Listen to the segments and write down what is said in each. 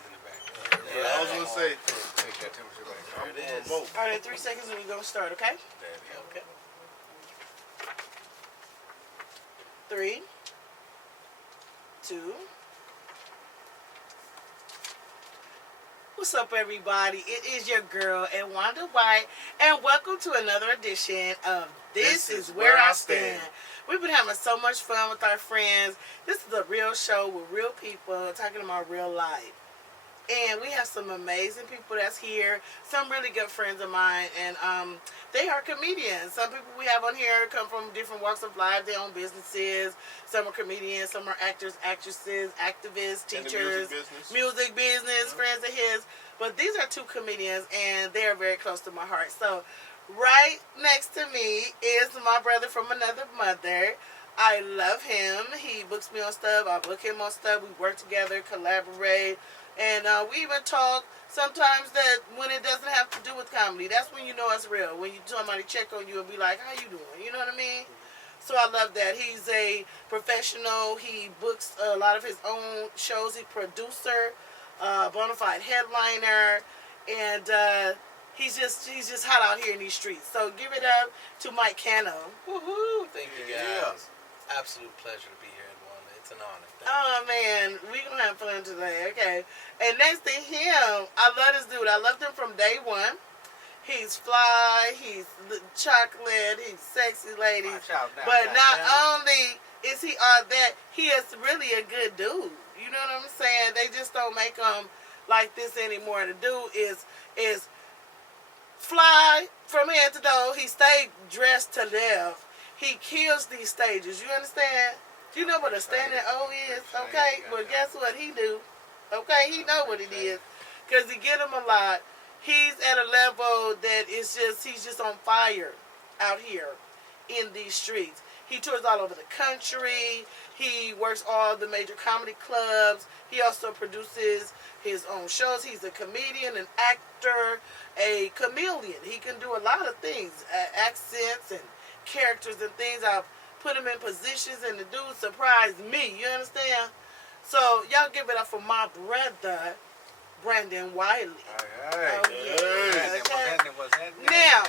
days in the back. Yeah, I was gonna say. Take that temperature back. There it is. All right, in 3 seconds and we're gonna start. Okay. Okay. 3, 2. What's up, everybody? It is your girl, Wanda White, and welcome to another edition of This is Where I Stand. We've been having so much fun with our friends. This is a real show with real people talking about real life. And we have some amazing people that's here, some really good friends of mine, and they are comedians. Some people we have on here come from different walks of life. They own businesses. Some are comedians, some are actors, actresses, activists, teachers, music business, friends of his. But these are two comedians, and they are very close to my heart. So right next to me is my brother from another mother. I love him. He books me on stuff. I book him on stuff. We work together, collaborate. And we even talk sometimes that when it doesn't have to do with comedy, that's when you know it's real. When somebody check on you and be like, how you doing? You know what I mean? So I love that. He's a professional. He books a lot of his own shows. He's producer, bona fide headliner. And he's just hot out here in these streets. So give it up to Mike Cano. Woohoo! Thank you guys. Absolute pleasure to be here. It's an honor. Oh man, we gonna have fun today, okay? And next to him, I love this dude. I loved him from day one. He's fly, he's chocolate, he's sexy lady. But not only is he all that, he is really a good dude. You know what I'm saying? They just don't make him like this anymore. The dude is fly from head to toe. He stayed dressed to live. He kills these stages. You understand? You know what a standing O is, okay? Well, guess what he do? Okay, he know what it is. Because he get him a lot. He's at a level that he's just on fire out here in these streets. He tours all over the country. He works all the major comedy clubs. He also produces his own shows. He's a comedian, an actor, a chameleon. He can do a lot of things, accents and characters and things. I've put him in positions, and the dude surprised me. You understand? So y'all give it up for my brother, Brandon Wiley. What's happening? Now,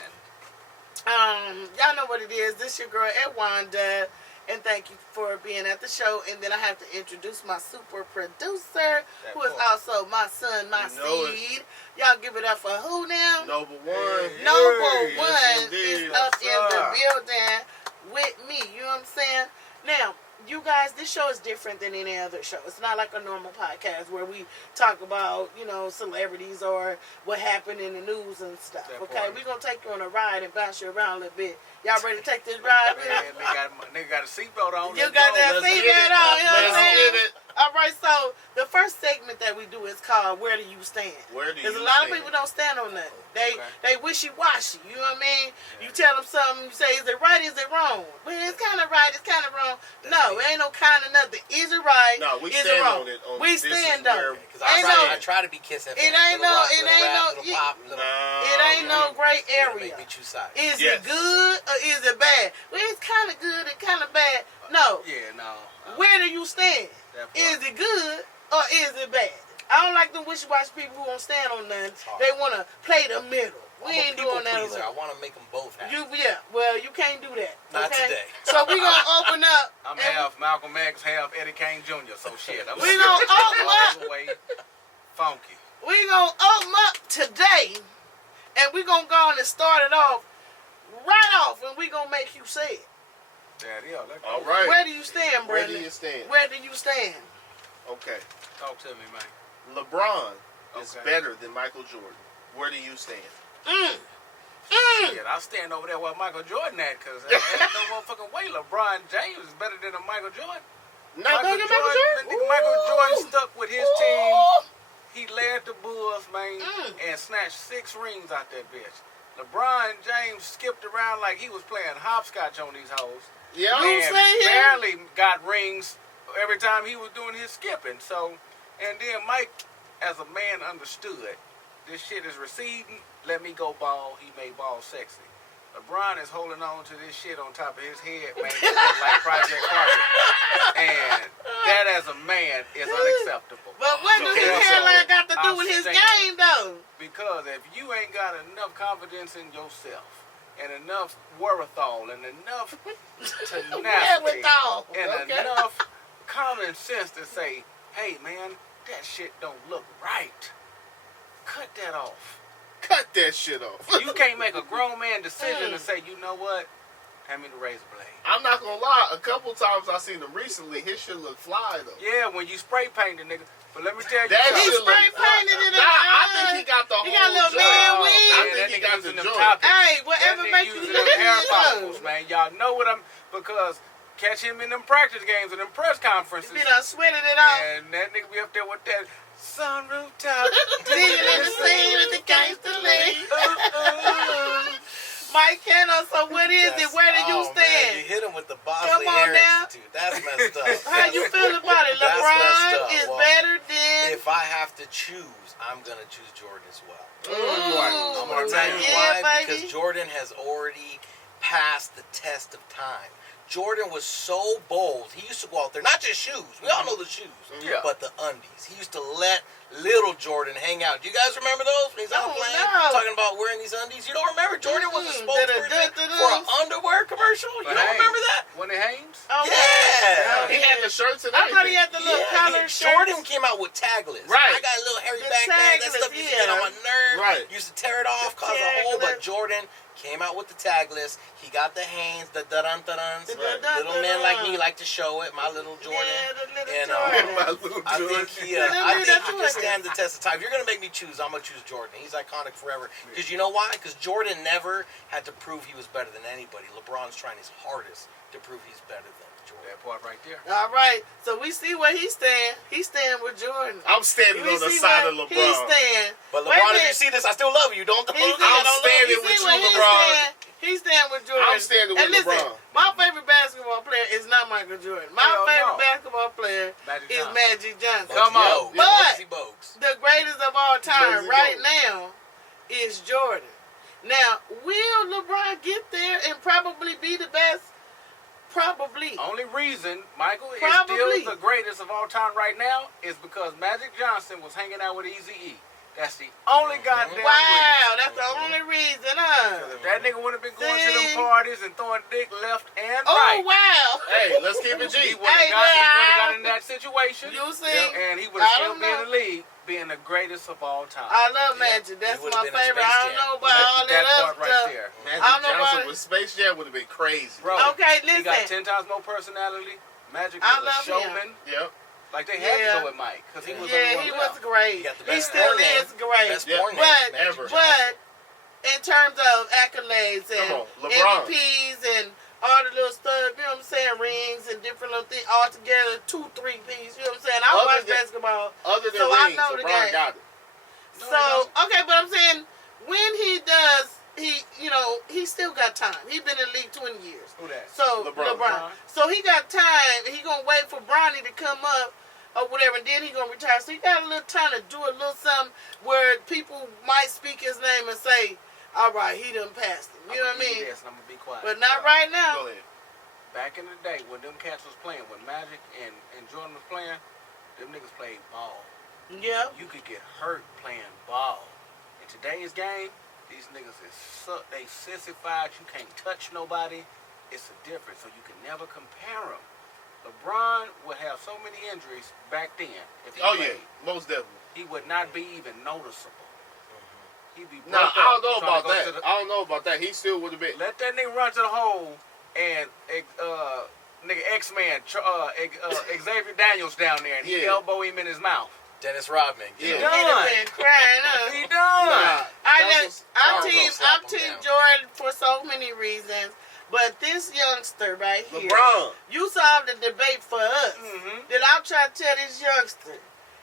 y'all know what it is. This your girl Wanda, and thank you for being at the show. And then I have to introduce my super producer, who is also my son, my seed. Y'all give it up for who now? Noble One. Noble One is up in the building with me, you know what I'm saying? Now, you guys, this show is different than any other show. It's not like a normal podcast where we talk about, celebrities or what happened in the news and stuff, okay? We're going to take you on a ride and bounce you around a little bit. Y'all ready to take this ride? Nigga got a seatbelt on. You got that seatbelt on, you know what I'm saying? All right, so the first segment that we do is called Where Do You Stand? Because a lot of people don't stand on nothing. They wishy-washy, you know what I mean? Yeah. You tell them something, you say, is it right, is it wrong? Well, it's kind of right, it's kind of wrong. No, it ain't no kind of nothing. Is it right, no, we is stand it wrong? On it. We stand on it. I try to be Kiss FM. It ain't no gray area. Is it good or is it bad? Well, it's kind of good and kind of bad. No. Yeah, no. Where do you stand? Is it good or is it bad? I don't like them wishy-washy people who won't stand on nothing. They want to play the middle. We ain't doing that. I want to make them both happy. Well, you can't do that. Not today. So we gonna open up. I'm half Malcolm X, half Eddie Kane Jr. So shit. We gonna open up. Funky. We gonna open up today, and we gonna go on and start it off right off, and we gonna make you say it. All right. Where do you stand, Brandon? Where do you stand? Where do you stand? Okay. Talk to me, man. LeBron is better than Michael Jordan. Where do you stand? Shit, I stand over there where Michael Jordan at, because there's no motherfucking way LeBron James is better than a Michael Jordan. Michael Jordan? Michael Jordan stuck with his team. He led the Bulls, man, and snatched 6 rings out that bitch. LeBron James skipped around like he was playing hopscotch on these hoes. Yeah, and barely got rings every time he was doing his skipping. So, and then Mike, as a man, understood this shit is receding. Let me go ball. He made ball sexy. LeBron is holding on to this shit on top of his head, man. It look like Project Carpet. And that as a man is unacceptable. But what does his hairline got to do with his game, though? Because if you ain't got enough confidence in yourself and enough wherewithal and enough tenacity and enough common sense to say, hey, man, that shit don't look right. Cut that off. Cut that shit off. You can't make a grown man decision to say, you know what? Hand me the razor blade. I'm not gonna lie. A couple times I seen him recently. His shit look fly though. Yeah, when you spray paint the nigga. But let me tell you, that he shit spray look painted it. I think he got the whole. He got a little man wig. I think he got the joint. Hey, whatever makes you look hair good. follicles, man. Y'all know what I'm because catch him in them practice games and them press conferences. He done sweated it off. And that nigga be up there with that sunroof top. Digging in the scene with the gangster league. Mike Cano, so what is it? Where do you stand? Man, you hit him with the Bosley Hair Institute. That's messed up. How you feel about it? LeBron is better than... If I have to choose, I'm going to choose Jordan as well. I'm going to tell you why. Because Jordan has already passed the test of time. Jordan was so bold. He used to go out there, not just shoes. We all know the shoes, but the undies. He used to let little Jordan hang out. Do you guys remember those? When he's out playing, talking about wearing these undies. You don't remember? Jordan was a spokesperson for an underwear commercial. You don't remember that? When it hangs? Oh, yeah. He had the shirts and everything. I thought he had the little collar shirts. Jordan came out with tagless. Right. I got a little hairy back there. That stuff used to get on my nerve. Right. Used to tear it off, cause a hole. But Jordan came out with the tagless. He got the Hanes, the dun-dun-duns. Little men like me like to show it. My little Jordan. Yeah, the little Jordan. I think he can stand the test of time. If you're going to make me choose, I'm going to choose Jordan. He's iconic forever. Because you know why? Because Jordan never had to prove he was better than anybody. LeBron's trying his hardest to prove he's better than Jordan. That part right there. All right. So we see where he stand. He's standing with Jordan. I'm standing on the side of LeBron. He's standing. But LeBron, if you see this, I still love you. Don't. I'm standing with you, LeBron. He's standing with Jordan. I'm standing with LeBron. My favorite basketball player is not Michael Jordan. My favorite basketball player is Magic Johnson. Come on. But the greatest of all time right now is Jordan. Now, will LeBron get there and probably be the best? Probably. Only reason Michael is still the greatest of all time right now is because Magic Johnson was hanging out with Eazy-E. That's the only goddamn reason. Wow, that's the only reason, huh? If that nigga would have been going to them parties and throwing dick left and right. Oh, wow. Hey, let's keep it G. He would have got in that situation. You see? And he would have still been in the league, being the greatest of all time. I love Magic. That's my favorite. I don't know about all that other stuff. Magic Johnson with Space Jam would have been crazy. Bro, okay, listen. He got 10 times more personality. Magic was a showman. Yep. Like they had to go with Mike because he was he was great. He still is great. But in terms of accolades and MVPs and all the little stuff, you know what I'm saying, rings and different little things all together, 2, 3 things. You know what I'm saying? I watch basketball, other than so rings, I know the game. Got it. So okay, but I'm saying when he does. He still got time. He been in the league 20 years. Who that? So LeBron. So he got time. He gonna wait for Bronny to come up or whatever, and then he gonna retire. So he got a little time to do a little something where people might speak his name and say, "All right, he done passed him." You know what I mean? Yes, and I'm gonna be quiet. But not right now. Go ahead. Back in the day when them cats was playing, when Magic and Jordan was playing, them niggas played ball. Yeah. You could get hurt playing ball. In today's game, these niggas they sissified. You can't touch nobody. It's a difference. So you can never compare them. LeBron would have so many injuries back then. If he played. Most definitely. He would not be even noticeable. He'd be I don't know about that. I don't know about that. He still would have been. Let that nigga run to the hole and nigga X-Man Xavier Daniels down there and he elbow him in his mouth. Dennis Rodman. He done. Been crying up. He done. I'm Team Jordan for so many reasons. But this youngster right here, LeBron, you solved the debate for us. Mm-hmm. That I'm trying to tell this youngster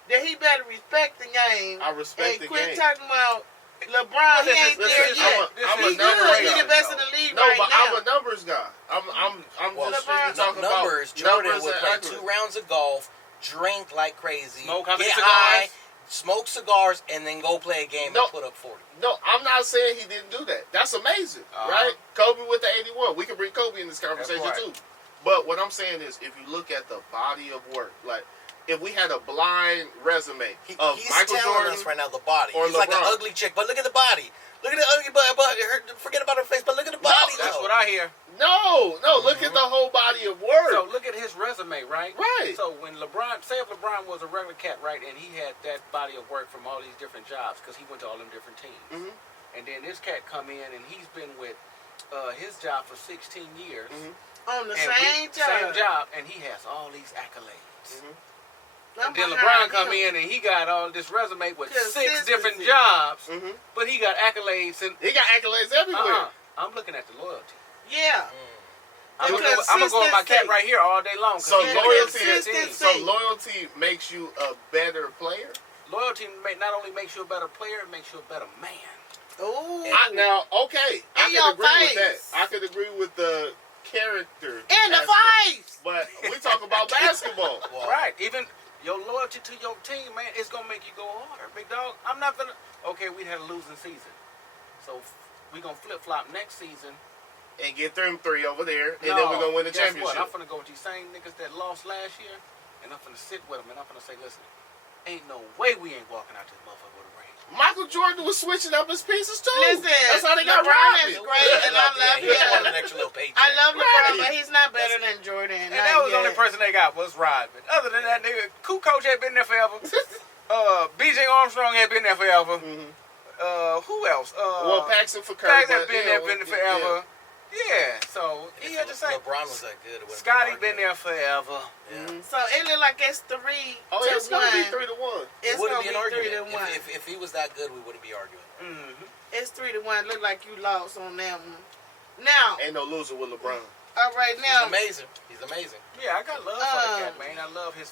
that he better respect the game. I respect the game. And quit talking about LeBron. He ain't there yet. I'm a numbers guy. He's the best in the league right now. No, but I'm a numbers guy. I'm just talking numbers. about Jordan would play 2 rounds of golf, drink like crazy, get high, smoke cigars, and then go play a game and put up 40. No, I'm not saying he didn't do that. That's amazing, right? Kobe with the 81. We can bring Kobe in this conversation too. But what I'm saying is, if you look at the body of work, like if we had a blind resume of he's Michael telling Jordan us right now the body. or He's LeBron. like an ugly chick, but look at the body. Look at the ugly body. Forget about her face, but look at the body. That's what I hear. No, look at the whole body of work. So look at his resume, right? Right. So when LeBron, say if LeBron was a regular cat, right, and he had that body of work from all these different jobs, because he went to all them different teams. And then this cat come in, and he's been with his job for 16 years. On the same job, and he has all these accolades. I'm And then behind LeBron come him. in, and he got all this resume with 6 Consistency. different jobs, but he got accolades. And He got accolades everywhere. I'm looking at the loyalty. Yeah. I'm gonna go with my cat right here all day long. So Consistency. loyalty makes you a better player. Loyalty not only makes you a better player, it makes you a better man. Ooh. Now, okay, I In can your agree with face. that. I can agree with the character. In the aspect. face. But we talk about basketball. Right. Even your loyalty to your team, man, it's going to make you go harder. Big dog, I'm not going to... Okay, we had a losing season. So we're going to flip-flop next season. And get them 3 over there, and then we're going to win the guess championship. What? I'm going to go with these same niggas that lost last year, and I'm going to sit with them, and I'm going to say, listen, ain't no way we ain't walking out this motherfucker with a ring. Michael Jordan was switching up his pieces, too. Listen, that's how they got LeBron is robbed. great, and I love He just him. wanted an extra little paycheck. I love LeBron, Right. but he's not better than Jordan. And that was the only person they got was Rodman. Other than that, nigga, Kukoc had been there forever. B.J. Armstrong had been there forever. Who else? Well, Paxson for Curry. Paxson been there forever. Yeah, so he had to say. LeBron was that good. Scotty been there forever. Yeah. So it look like it's 3 Oh, to it's 1. going to be 3 to 1. It's It wouldn't going be to an be 3 to argument. 1. If he was that good, we wouldn't be arguing. It's 3 to 1. Look like you lost on that one. Now, Ain't no loser with LeBron. all right, now. He's amazing. He's amazing. Yeah, I got love for the cat, man. I love his,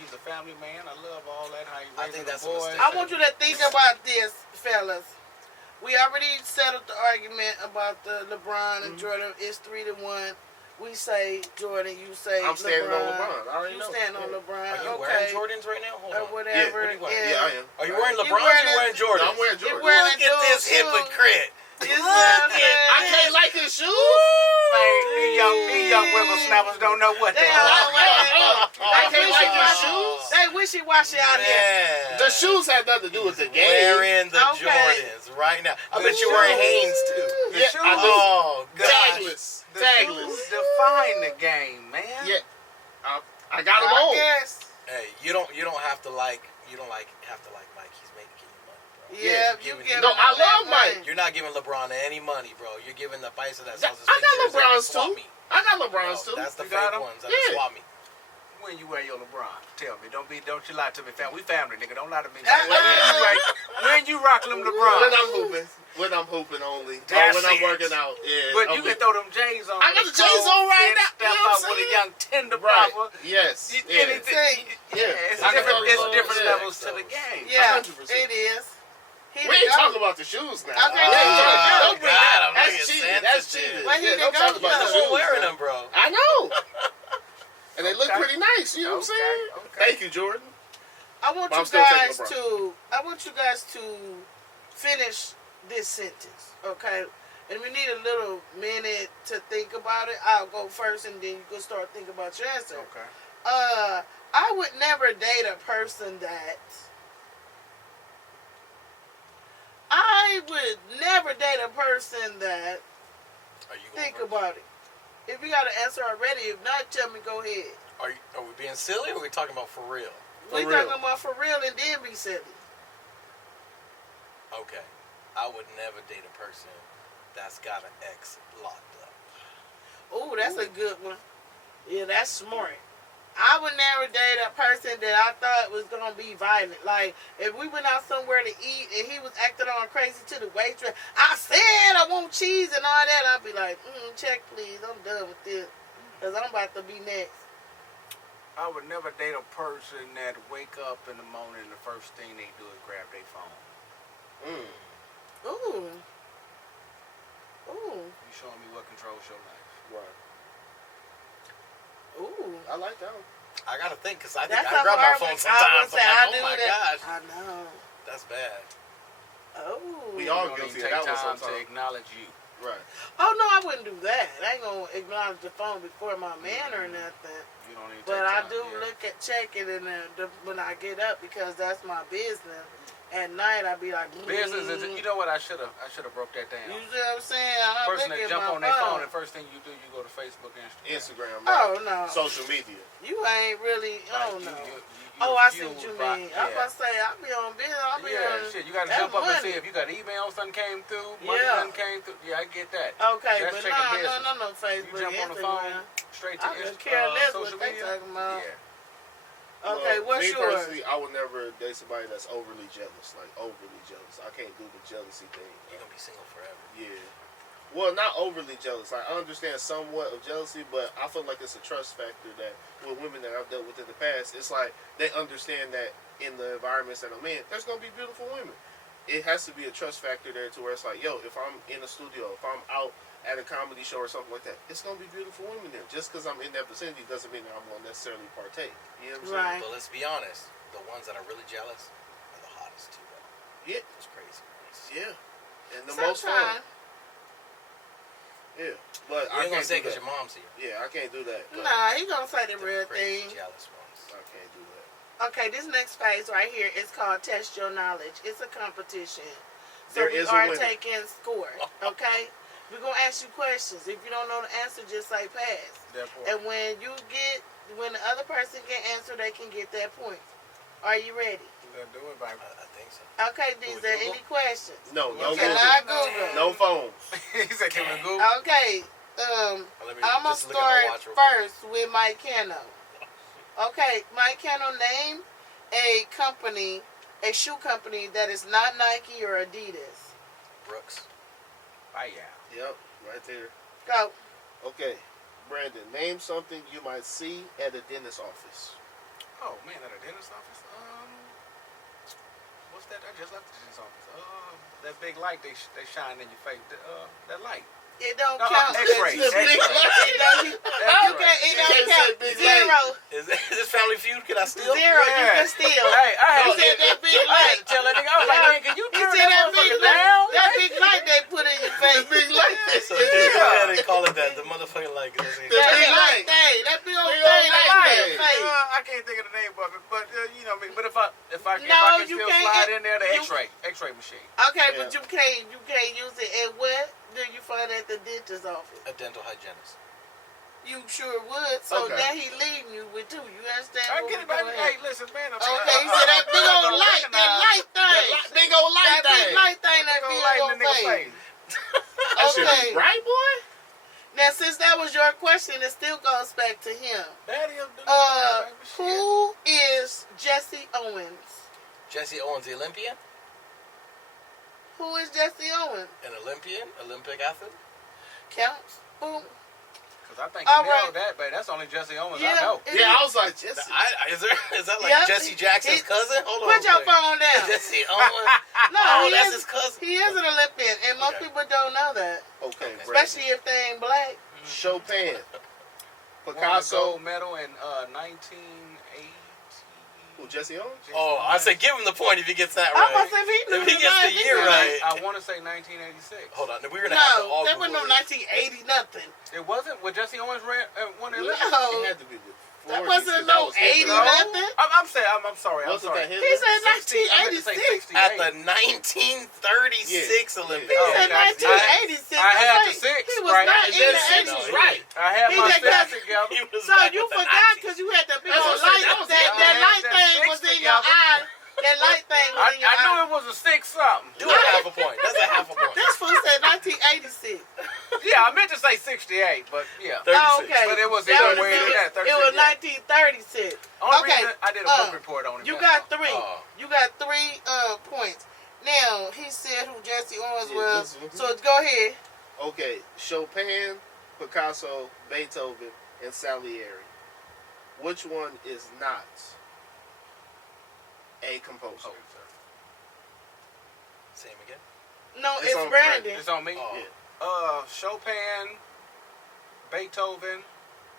he's a family man. I love all that, how he I raising think the that's a boys. mistake. I want you to think about this, fellas. We already settled the argument about the LeBron and Jordan. It's 3 to 1. We say Jordan, you say I'm LeBron. standing on LeBron. I already know. You stand on LeBron. Are you okay. wearing Jordans right now? Hold Or on. whatever. What are you wearing? Yeah, I am. Are you wearing You LeBron's or wearing you wearing Jordans? No, I'm wearing You Jordan. wearing Look at this hypocrite. I can't like his shoes. Man, these young whippersnappers don't know what they They are. I can't like his shoes. They wishy-washy out here. Yeah. The shoes had nothing to do with the game. Wearing the Okay. Jordans right now. I bet The you're wearing shoes. Hanes too. The Yeah, shoes, I do. Oh, gosh. Tagless. the Tagless. shoes define the game, man. Yeah. I got them I on. guess. Hey, you don't have to like Mike. He's making money, bro. Yeah, you giving give No, him I that love money. Mike. You're not giving LeBron any money, bro. You're giving the Vice of that I sells his got fake jersey at the LeBron's swap too. meet. I got No, LeBron's too. that's the You got fake 'em? ones at the Yeah. swap meet. When you wear your LeBron, tell me. Don't you lie to me, fam. We family, nigga. Don't lie to me. When you rock them When LeBron, I'm hooping only. Or That's when I'm it. working out. Yeah. but I'm you can with- throw them J's on. I got the J's on right now. Step You know what out I'm with a saying? young tender Right. popper. Yes. Yeah. Anything. Yeah. It's I can different. throw It's those different on, levels yeah. to the game. Yeah, 100%. it is. Here We we ain't go. talking about the shoes now. Okay, Yeah, yeah. don't bring that. God, I'm That's being cheating. That's sensitive. cheating. Well, he Yeah, didn't don't talk go about the yet. Who's shoes. wearing now. them, bro? I know. And they look Okay. pretty nice. You know what I'm saying? Okay. Thank you, Jordan. I want But I'm you still taking guys LeBron. to finish this sentence, okay? And we need a little minute to think about it. I'll go first, and then you can start thinking about your answer. Okay. I would never date a person that. I would never date a person that. Are you going Think first? about it. If you got an answer already, if not, tell me. Go ahead. Are we being silly or are we talking about for real? We real. talking about for real, and then be silly. Okay. I would never date a person that's got an ex locked up. Oh, that's a good one. Yeah, that's smart. I would never date a person that I thought was gonna be violent. Like if we went out somewhere to eat and he was acting all crazy to the waitress, I said I want cheese and all that. I'd be like, check please. I'm done with this, cause I'm about to be next. I would never date a person that wake up in the morning and the first thing they do is grab their phone. Ooh. You showing me what controls your life. Right. Ooh. I like that one. I gotta think, because I think That's I grab my hard phone one. sometimes. I I'm do like, oh my that. gosh, I know. that's bad. Oh. We all You don't guilty even of take that one time to sometimes. acknowledge you. Right. Oh no, I wouldn't do that. I ain't gonna acknowledge the phone before my man or nothing. You don't even But take I time, do yeah. look at check it when I get up because that's my business. At night I be like Business is, you know what? I should have broke that down. You see what I'm saying? I Person look that at jump my on their phone, phone. and first thing you do, you go to Facebook, Instagram, Oh right. no. Social media. You ain't really. Oh Like, no. you I see fueled what you by- mean. Yeah. I'm about to say I be on business. I be on. Shit, you got to that's jump up and money. see if you got email, something came through, money Yeah. done came through. Yeah, I get that. Okay, That's but checking business. no Facebook. You jump on the Instagram. phone, straight to I could care less social what they media. talking about. Yeah. Okay, Well, what's me yours? personally, I would never date somebody that's overly jealous. Like, overly jealous. I can't do the jealousy thing. You're gonna be single forever. Yeah. Well, not overly jealous. Like, I understand somewhat of jealousy, but I feel like it's a trust factor that with women that I've dealt with in the past, it's like they understand that in the environments that I'm in, there's going to be beautiful women. It has to be a trust factor there to where it's like, yo, if I'm in a studio, if I'm out at a comedy show or something like that, it's going to be beautiful women there. Just because I'm in that vicinity doesn't mean that I'm going to necessarily partake. You know what I'm Right. But let's be honest, the ones that are really jealous are the hottest too, though. saying? It's crazy. Yeah. Yeah. And the most fun. Sometimes. Yeah. But You I ain't gonna can't say do because that. your mom's here. Yeah, I can't do that. But Nah, he gonna say the The real crazy thing. jealous ones. I can't do that. Okay, this next phase right here is called Test Your Knowledge. It's a competition. So There we is a are winner. taking scores, okay? We're going to ask you questions. If you don't know the answer, just say pass. That part. And when the other person can answer, they can get that point. Are you ready? Let's do it, baby. I think so. Okay, is there any questions? No, no Can Google. I Google? No phones. He said, "Can we go?" Okay, Let me I'm going to just look at my start watch real quick. first with Mike Cano. Okay, Mike Cano, name a company, a shoe company that is not Nike or Adidas. Brooks. Bye, yeah. Yep, right there. Go. Okay, Brandon, name something you might see at a dentist office. Oh man, at a dentist office. What's that? I just left the dentist office. That big light they shine in your face. That light. It don't No, count. X-ray, It's the big X-ray. light. It don't, okay, it You can't don't say count. big Zero. Is this Family Feud? Can I steal? Zero. You Yeah. can steal. Hey, You said that big I had light. to tell that nigga. I was like, man, can you He turn said that that big motherfucker light. down? That big light they put in your face. The big light. So just go ahead and call it that. The motherfucking like. The That big big light. light thing. That big old Big thing. old That light light in thing. your face. I can't think of the name of it, but you know, but if I No, can you still can't. slide in there, the You- X-ray machine. Okay, Yeah. but you can't use it. And what do you find at the dentist's office? A dental hygienist. You sure would. So Okay. now he leading you with two. You understand? I what get it, we're baby. doing Hey, here? listen, man. Okay, he said that big old light, that light thing. Big old light That big thing. light thing that Big be old light on in the your nigga face. face. That should Okay. be right, boy? Now, since that was your question, it still goes back to him. Daddy, I'm doing Who is Jesse Owens? Jesse Owens, the Olympian. Who is Jesse Owens? An Olympian. Olympic athlete. Counts. Boom. Because I think All you nailed right. that, baby. That's only Jesse Owens Yeah, I know. it Yeah, is. I was like, Jesse. Is that like Yep. Jesse Jackson's cousin? Hold on. Put your real quick. phone down. Jesse Owens. No, Oh, he that's is, his cousin. He is an Olympian, and most Okay. people don't know that. Okay, Brandon. Especially if they ain't black. Chopin. Won a Picasso. gold medal in 1980. Who, Jesse Owens? Oh, I said give him the point if he gets that I'm right. gonna say if he knew If he gets the he year knew right. I want to say 1986. Hold on, we're gonna have to No, all that wasn't no Google this. 1980 nothing. It wasn't? When Jesse Owens won the Olympics? It No, had to be the 40s. that wasn't 'cause no was Hitler. 80 No. nothing. I'm saying, I'm sorry. I'm Wasn't sorry. that Hitler? He said 60, I meant to say 1986. 68. At the 1936 Yeah. Olympics. He Oh, said okay. 1986. I had Wait, the six, He was right? not And in then the six 80s. was right. I had He my said stats that- together. He was So back you with the forgot Nazis. because you had the big That's old what I'm saying. light. That was That the- light that thing six was in your together. eye. That light thing was in your I eye. knew it was a 6 something. Do a half a point. That's a half a point. This fool said 1986. Yeah, I meant to say 68, but yeah. 36. Oh, okay. But it was That either was- way than that. It was 36, yeah. 1936. Only Okay, reason I did a book report on him. You that's got all. 3. Oh. You got 3 points. Now, he said who Jesse Owens Yeah, was. this- So go ahead. Okay, Chopin, Picasso, Beethoven, and Salieri. Which one is not a composer? Oh, Same again. No, It's it's on Brandon. it's on me? Oh. Yeah. Chopin, Beethoven,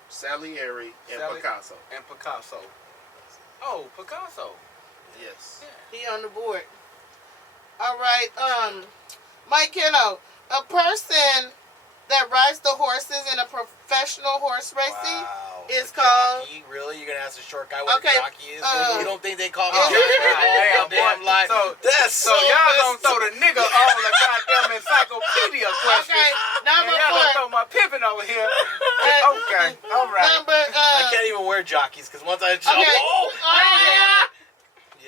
Salieri, and Picasso. And Picasso. Oh, Picasso. Yes. Yeah. He on the board. All right. Mike Cano, a person that rides the horses in a professional horse racing is called. Jockey? Really? You're gonna ask a short guy what a jockey is? You don't think they call me Oh, jockey? damn Like, so y'all gonna throw the nigga on the goddamn encyclopedia question. Okay, number and y'all 4. gonna throw my pippin over here. Okay, all right. I can't even wear jockeys because once I jump,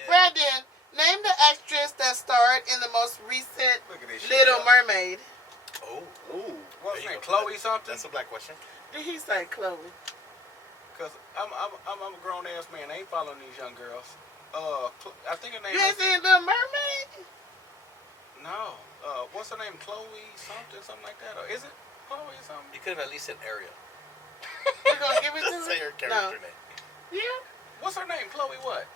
Brandon, name the actress that starred in the most recent Little Mermaid. Oh, what's her name? Chloe something? That's a black question. Did he say Chloe? Cause I'm a grown ass man. I ain't following these young girls. I think her name. You ain't seen Little Mermaid? No. What's her name? Chloe something like that, or is it Chloe something? You could have at least said Ariel. You gonna give it to me? Say her character name. Yeah. What's her name? Chloe what?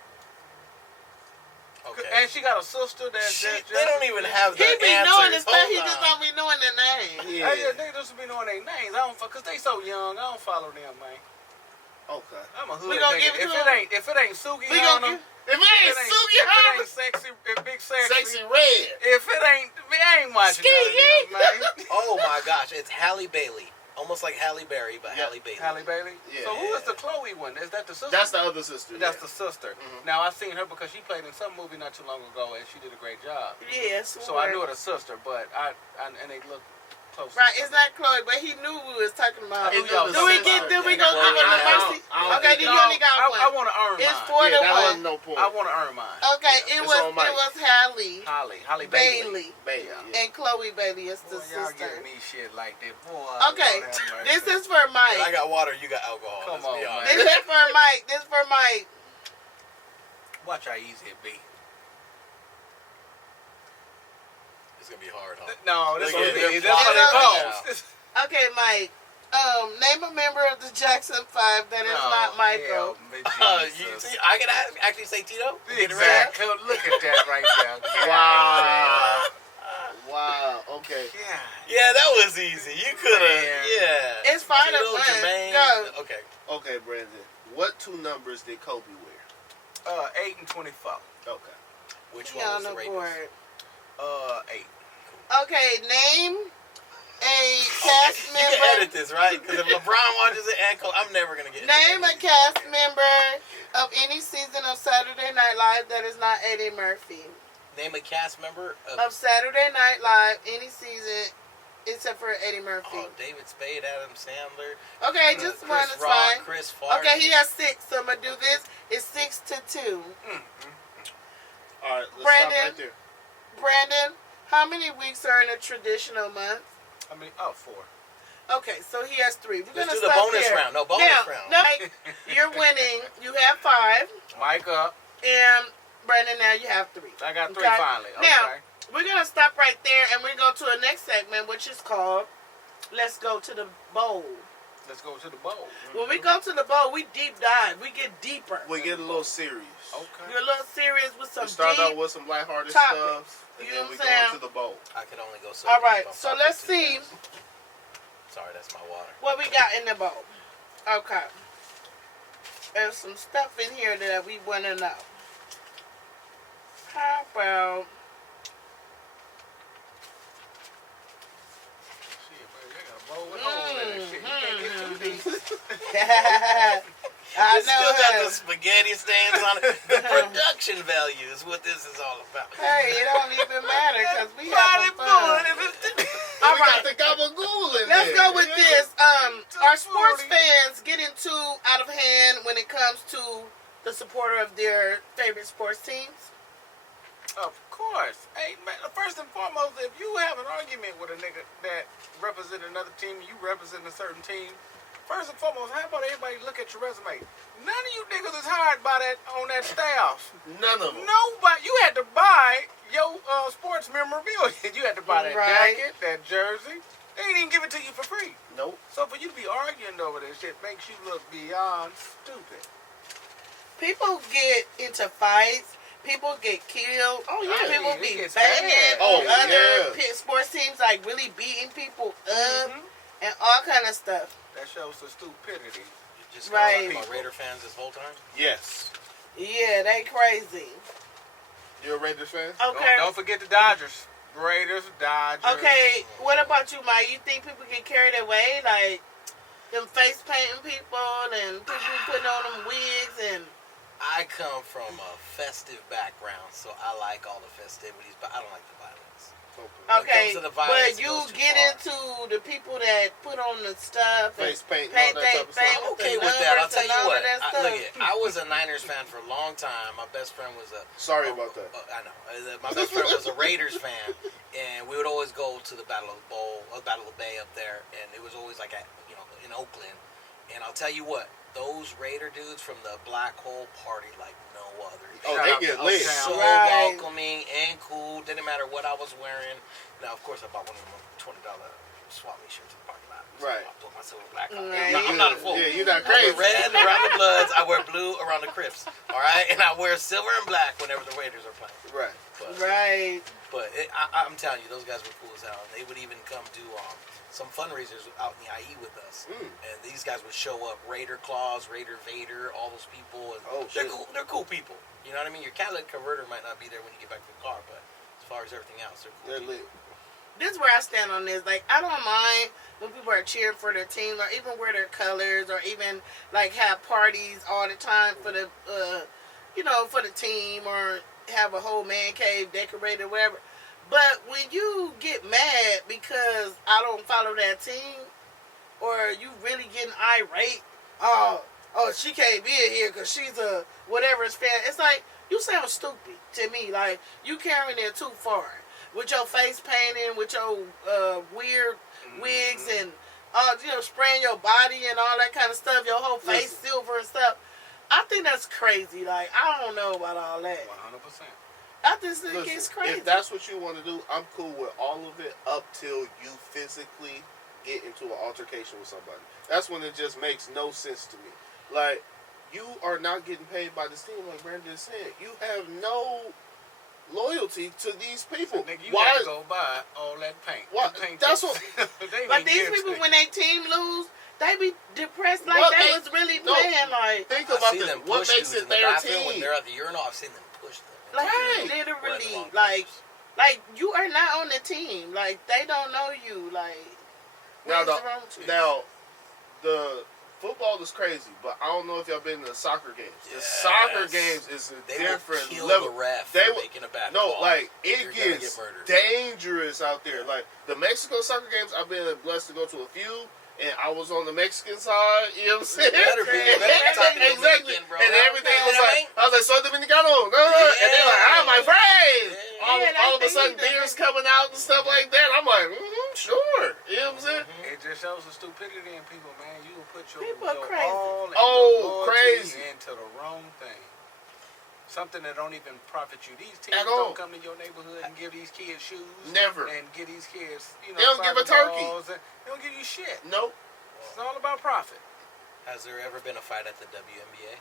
Okay. And she got a sister that they don't even have the He be answers. knowing his stuff. He just don't be knowing the name. Yeah. They just be knowing their names. Cause they so young. I don't follow them, man. Okay. I'm a hood We gonna nigga. give it to him? If it ain't Suki We gonna Hanna, If it ain't Suki Hanna, sexy, big sexy, Sexy Red. If it ain't, I ain't watching none of them, man. Oh my gosh, it's Halle Bailey. Almost like Halle Berry, but Halle Bailey. Halle Bailey? Yeah. So who is the Chloe one? Is that the sister? That's the other sister. That's the sister. Mm-hmm. Now, I seen her because she played in some movie not too long ago, and she did a great job. Yes. So I knew her the sister, but and they look close. Right, it's not Chloe, but he knew we was talking about. Do we go give him the mercy? Okay, then you only got one. I want to earn mine. It's 4 to 1. That wasn't no point. I want to earn mine. Okay, it was Halle Bailey. Bailey. And Chloe Bailey is the Y'all sister. give me shit like that, boy. Okay, this is for Mike. I got water, you got alcohol. Come on, man. This is for Mike. This is for Mike. Watch how easy it be. It's gonna be hard, huh? No, this Look is at easy. it. That's what it goes. Okay, Mike. Name a member of the Jackson 5 that is not Michael. You see, I can actually say Tito. Exactly. Look at that right there. Wow. Okay. Yeah, that was easy. You could have. Yeah. It's fine. Tito, Jermaine. Go. Okay. Okay, Brandon. What 2 numbers did Kobe wear? 8 and 24. Okay. Which He one on was the the rapist? board. 8. Okay, name a cast member. You can edit this, right? Because if LeBron watches it and Cole, I'm never gonna get. Name a cast member of any season of Saturday Night Live that is not Eddie Murphy. Name a cast member Of Saturday Night Live, any season, except for Eddie Murphy. Oh, David Spade, Adam Sandler. Okay, just one is fine. Chris Farley. Okay, he has 6, so I'm gonna do this. It's 6 to 2. All right, let's Brandon. stop right there. Brandon, how many weeks are in a traditional month? 4. Okay, so he has 3. We're Let's gonna do the stop bonus there. round. No, bonus round. No, you're winning. You have 5. Mike up. And Brandon, now you have 3. I got 3 Okay? finally. Okay. Now, we're going to stop right there and we're going to go to the next segment, which is called Let's Go to the Bowl. Let's go to the bowl. When we go to the bowl, we deep dive. We get deeper. We get a little serious. Okay. We're a little serious with some We start deep out with some lighthearted topics. stuff, and You know then we what I'm go saying? into the bowl. I can only go so All deep right, on so top let's of see this. Sorry, that's my water. what we got in the bowl. Okay. There's some stuff in here that we want to know. How about... Shit, baby, they got a bowl with holes in it. Shit, you can't get too deep. I It's know still got her. the spaghetti stains on it. The production value is what this is all about. Hey, it don't even matter because we Body having fun. fun. All We right, got the gabagool in let's there. go with Yeah. this. Are sports fans getting too out of hand when it comes to the supporter of their favorite sports teams? Of course. Hey, man, first and foremost, if you have an argument with a nigga that represents another team, you represent a certain team, first and foremost, how about everybody look at your resume? None of you niggas is hired by that on that staff. None of them. Nobody. You had to buy your sports memorabilia. You had to buy that Right. jacket, that jersey. They didn't even give it to you for free. Nope. So for you to be arguing over this shit makes you look beyond stupid. People get into fights. People get killed. Oh, yeah. People It be gets banging. bad. Oh, other yeah. sports teams like really beating people up and all kind of stuff. That shows the stupidity. You just Right. about Raider fans this whole time? Yes. Yeah, they crazy. You a Raiders fan? Okay. Don't forget the Dodgers. Raiders, Dodgers. Okay, what about you, Mike? You think people get carried away? Like, them face painting people and people putting on them wigs and... I come from a festive background, so I like all the festivities, but I don't like the violence. Okay, When it comes to the violence, but you it goes too get far. into the people that put on the stuff and Face paint, paint all that type of stuff. I'm okay with that. I'll tell you what. Look, stuff. I was a Niners fan for a long time. My best friend was a... Sorry about that. I know. My best friend was a Raiders fan, and we would always go to the Battle of the Bowl, Battle of the Bay up there, and it was always like in Oakland. And I'll tell you what, those Raider dudes from the Black Hole party like no other. Oh, they get lit. So Right. welcoming and cool. Didn't matter what I was wearing. Now, of course, I bought one of them $20 swap me shirts in the parking lot. So Right. I put myself in black on. Right. I'm not a fool. Yeah, you're not I wear crazy. red around the Bloods. I wear blue around the Crips. All right, and I wear silver and black whenever the Raiders are playing. Right. Right. But I'm telling you, those guys were cool as hell. They would even come to some fundraisers out in the IE with us, and these guys would show up. Raider Claus, Raider Vader, all those people. And they're cool. They're cool people. You know what I mean? Your catalytic converter might not be there when you get back to the car, but as far as everything else, they're cool. They're lit. This is where I stand on this. Like, I don't mind when people are cheering for their team or even wear their colors or even, like, have parties all the time for the, for the team or have a whole man cave decorated or whatever. But when you get mad because I don't follow that team or you really getting irate, oh, she can't be in here because she's a whatever's fan. It's like, you sound stupid to me. Like, you carrying it too far. With your face painting, with your weird wigs and, spraying your body and all that kind of stuff, your whole face silver and stuff. I think that's crazy. Like, I don't know about all that. 100%. I just think it's crazy. If that's what you want to do, I'm cool with all of it up till you physically get into an altercation with somebody. That's when it just makes no sense to me. Like, you are not getting paid by this team, like Brandon said. You have no loyalty to these people. So, nigga, you had to go buy all that paint. What? Paint That's what. But these people, when they team lose, they be depressed like they was really playing. Like, think I about see them what push makes dudes it in the their bathroom when team. they're at the urinal. I've seen them push them. like Right. literally, like you are not on the team. Like, they don't know you. Like, Now, what is wrong with you? the football is crazy, but I don't know if y'all been to the soccer games. The Yes. soccer games is a They different will kill level. the ref They for will- making a bad No, call. like, You're it gonna gets get murdered. dangerous out there. Like, the Mexico soccer games, I've been blessed to go to a few, and I was on the Mexican side, you know what I'm saying? better be. You better be talking Exactly. Dominican, bro. And everything Okay, was I like, mean- I was like, soy dominicano. And they're like, ah, my friend. Yeah. All of a Yeah, sudden, they- beers coming out and stuff like that. I'm like, sure. You know what I'm saying? It just shows the stupidity in people, man. You will put your, People are your crazy. all and Oh, your loyalty crazy. into the wrong thing. Something that don't even profit you. These teams At all. don't come to your neighborhood and give these kids shoes. Never. And give these kids, They don't give a soccer turkey. balls and they don't give you shit. Nope. It's all about profit. Has there ever been a fight at the WNBA?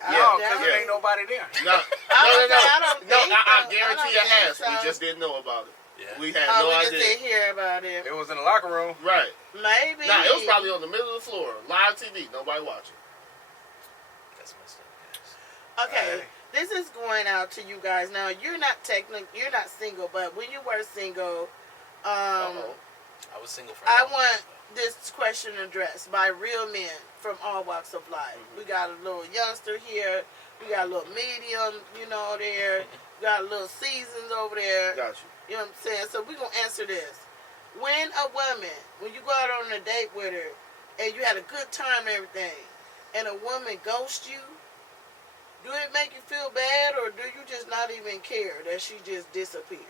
No, Yeah, because yeah. there ain't nobody there. No, I I guarantee don't you think has. so. We just didn't know about it. Yeah. We had Oh, no we just idea. didn't hear about it. It was in the locker room. Right. Maybe. Nah, it was probably on the middle of the floor, live TV, nobody watching. That's messed up, guys. Okay, Hey. this is going out to you guys. Now, you're not single, but when you were single, Uh-oh. I was single for a I long want time, this question addressed by real men from all walks of life. We got a little youngster here. We got a little medium, there. We got a little seasoned over there. Got you. You know what I'm saying? So we're going to answer this. When you go out on a date with her, and you had a good time and everything, and a woman ghosts you, do it make you feel bad, or do you just not even care that she just disappeared?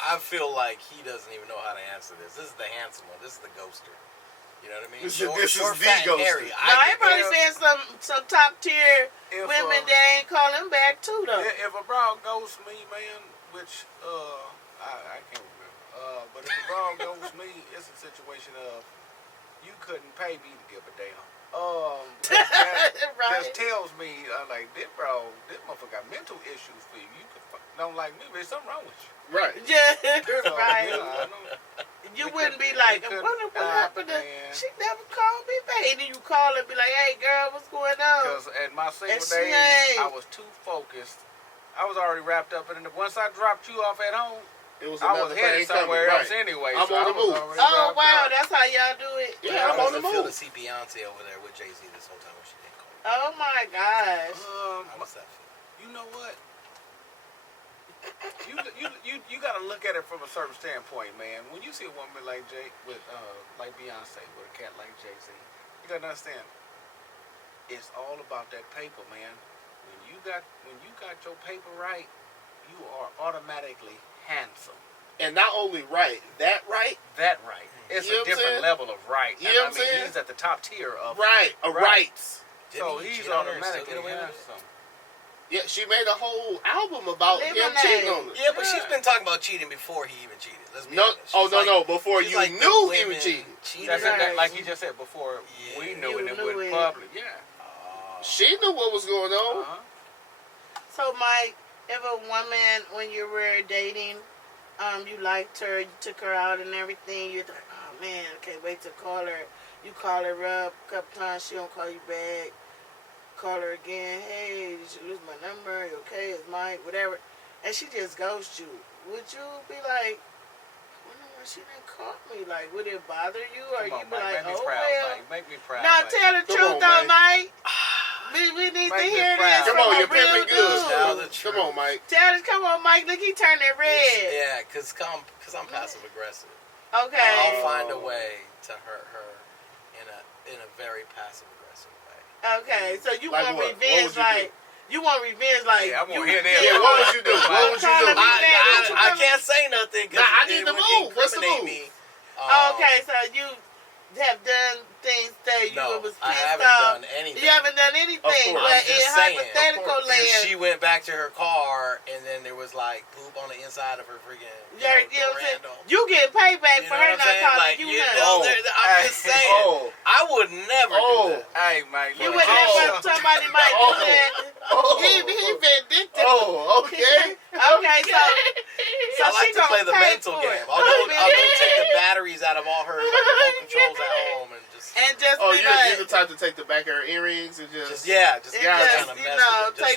I feel like he doesn't even know how to answer this. This is the handsome one. This is the ghoster. You know what I mean? This Short, is short, the fat, and ghoster. hairy. Now, I everybody's saying some top tier If, women that ain't calling back too, though. If a broad ghosts me, man, which I can't remember. But if a broad ghosts me, it's a situation of you couldn't pay me to give a damn. That Right. just tells me like this motherfucker got mental issues for you. You don't like me, there's something wrong with you. Right. Yeah, So, right. yeah, I know. You wouldn't be like, I wonder what happened to... She never called me back. And then you call and be like, hey, girl, what's going on? Because at my single days, I was too focused. I was already wrapped up in it. Once I dropped you off at home, I was headed somewhere else anyway. I'm on the move. Oh, wow. That's how y'all do it? Yeah, I'm on the move. I feel to see Beyonce over there with Jay-Z this whole time when she didn't call me. Oh, my gosh. How was that feel? You know what? You got to look at it from a certain standpoint, man. When you see a woman like like Beyonce with a cat like Jay-Z, you got to understand, it's all about that paper, man. When you got your paper right, you are automatically handsome. And not only right. That right. It's a different level of right. You know what I'm saying? He's at the top tier of rights. So he's automatically handsome. Yeah, she made a whole album about him cheating on her. Yeah, but she's been talking about cheating before he even cheated. Let's be honest. No. Before you knew he was cheating. That's it, like he just said, before we knew it went public. Yeah. She knew what was going on. So, Mike, if a woman, when you were dating, you liked her, you took her out and everything, you're like, oh man, I can't wait to call her. You call her up a couple times, she don't call you back. Call her again, hey, did you lose my number? You okay? It's Mike, whatever. And she just ghosts you. Would you be like, I wonder why she didn't call me? Like, would it bother you? Or you be like, oh, well. Make me proud. Now, tell the truth, though, Mike. We need to hear this. Come on, you're real pimping good. Come on, Mike. Come on, Mike. Look, he turned it red. Yeah, because I'm passive aggressive. Okay. I'll find a way to hurt her in a very passive aggressive way. Okay, so you like want what? revenge, you want revenge, like I'm gonna hear that. Yeah, what would you do? What would you do? I can't say nothing. I need the move. What's the move? Okay, so you have done things that you was pissed off. I haven't done anything. You haven't done anything, but in hypothetical land. She went back to her car, and then there was like poop on the inside of her freaking. You know what I'm saying? You get payback for her not calling you nothing. I'm just saying. I would never do that. Hey, Mike. You would never somebody might do that. He vindictive. Okay. Okay, so I like to play the mental game. I'll go take the batteries out of all her remote controls at home and just you're the type to take the back of her earrings and just take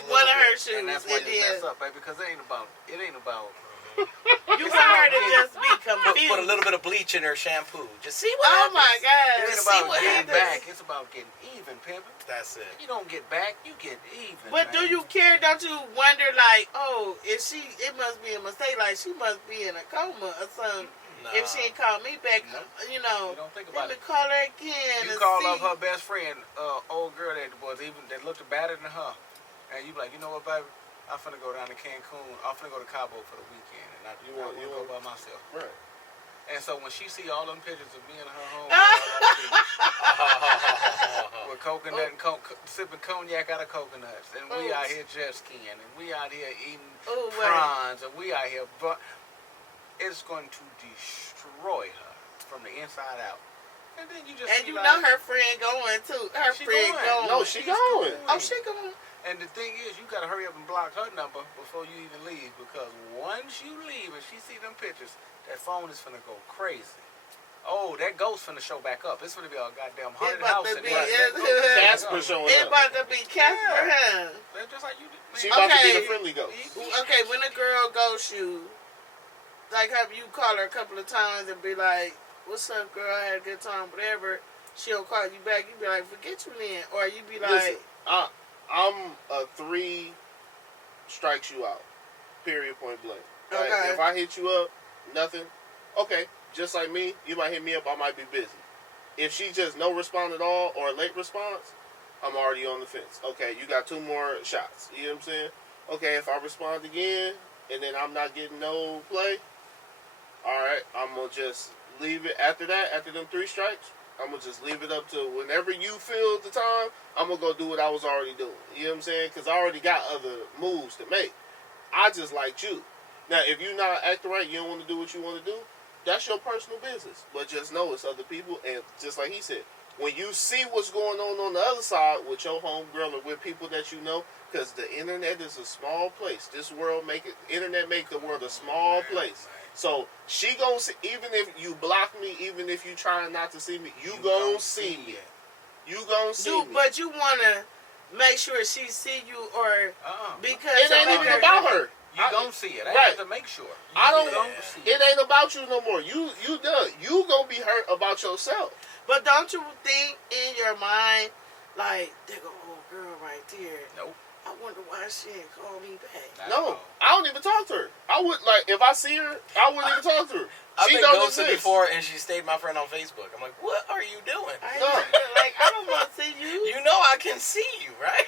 one of her shoes and that's why you mess up, baby, because it ain't about. You want her to just be confused. Put a little bit of bleach in her shampoo. Just see what happens. Oh my God! It ain't about getting back. It's about getting even, pimpin'. That's it. You don't get back, you get even. But do you care? Don't you wonder, like, oh, it must be a mistake. Like she must be in a coma or something. No. If she ain't called me back, you don't think about it. Call her again. You call up her best friend, old girl that looked better than her, and you be like, you know what, baby? I'm finna go down to Cancun. I'm finna go to Cabo for the weekend, and I want to go by myself. Right. And so when she see all them pictures of me and her home with coconut and sipping cognac out of coconuts, and we out here jet skiing, and we out here eating prawns, and we out here, but it's going to destroy her from the inside out. And then you just know her friend going too. Her friend going. No, she going. Oh, she going. And the thing is, you gotta hurry up and block her number before you even leave, because once you leave and she see them pictures, that phone is finna go crazy. Oh, that ghost finna show back up. It's finna be a goddamn haunted house in there. Casper showing up. It's about to be Casper, huh? Just like you did. She about to be the friendly ghost. Okay, when a girl ghosts you, like have you call her a couple of times and be like, "What's up, girl? I had a good time, whatever." She don't call you back. You be like, "Forget you then," or you be like, "Listen, I'm a 3 strikes you out. Period. Point blank. Like, if I hit you up, nothing. Okay, just like me, you might hit me up. I might be busy. If she just no respond at all or a late response, I'm already on the fence. Okay, you got 2 more shots. You know what I'm saying? Okay, if I respond again and then I'm not getting no play, all right, I'm gonna just leave it after that. After them 3 strikes, I'm going to just leave it up to whenever you feel the time, I'm going to go do what I was already doing. You know what I'm saying? Because I already got other moves to make. I just liked you. Now, if you're not acting right, you don't want to do what you want to do, that's your personal business. But just know it's other people. And just like he said, when you see what's going on the other side with your homegirl or with people that you know, Because the internet is a small place. Internet make the world a small place. So she gonna see, even if you block me, even if you try not to see me, you gonna see me. You gonna see me. But you wanna make sure she see you, or because it ain't even about her. You gonna see it. I have to make sure. It ain't about you no more. You done. You gonna be hurt about yourself. But don't you think in your mind, like, there go old girl right there. Nope. I wonder why she ain't call me back. No, I don't even talk to her. I would, like, if I see her, I wouldn't even talk to her. I've She been don't ghosted exist. before, and she stayed my friend on Facebook. I'm like, what are you doing? I don't want to see you. You know I can see you, right?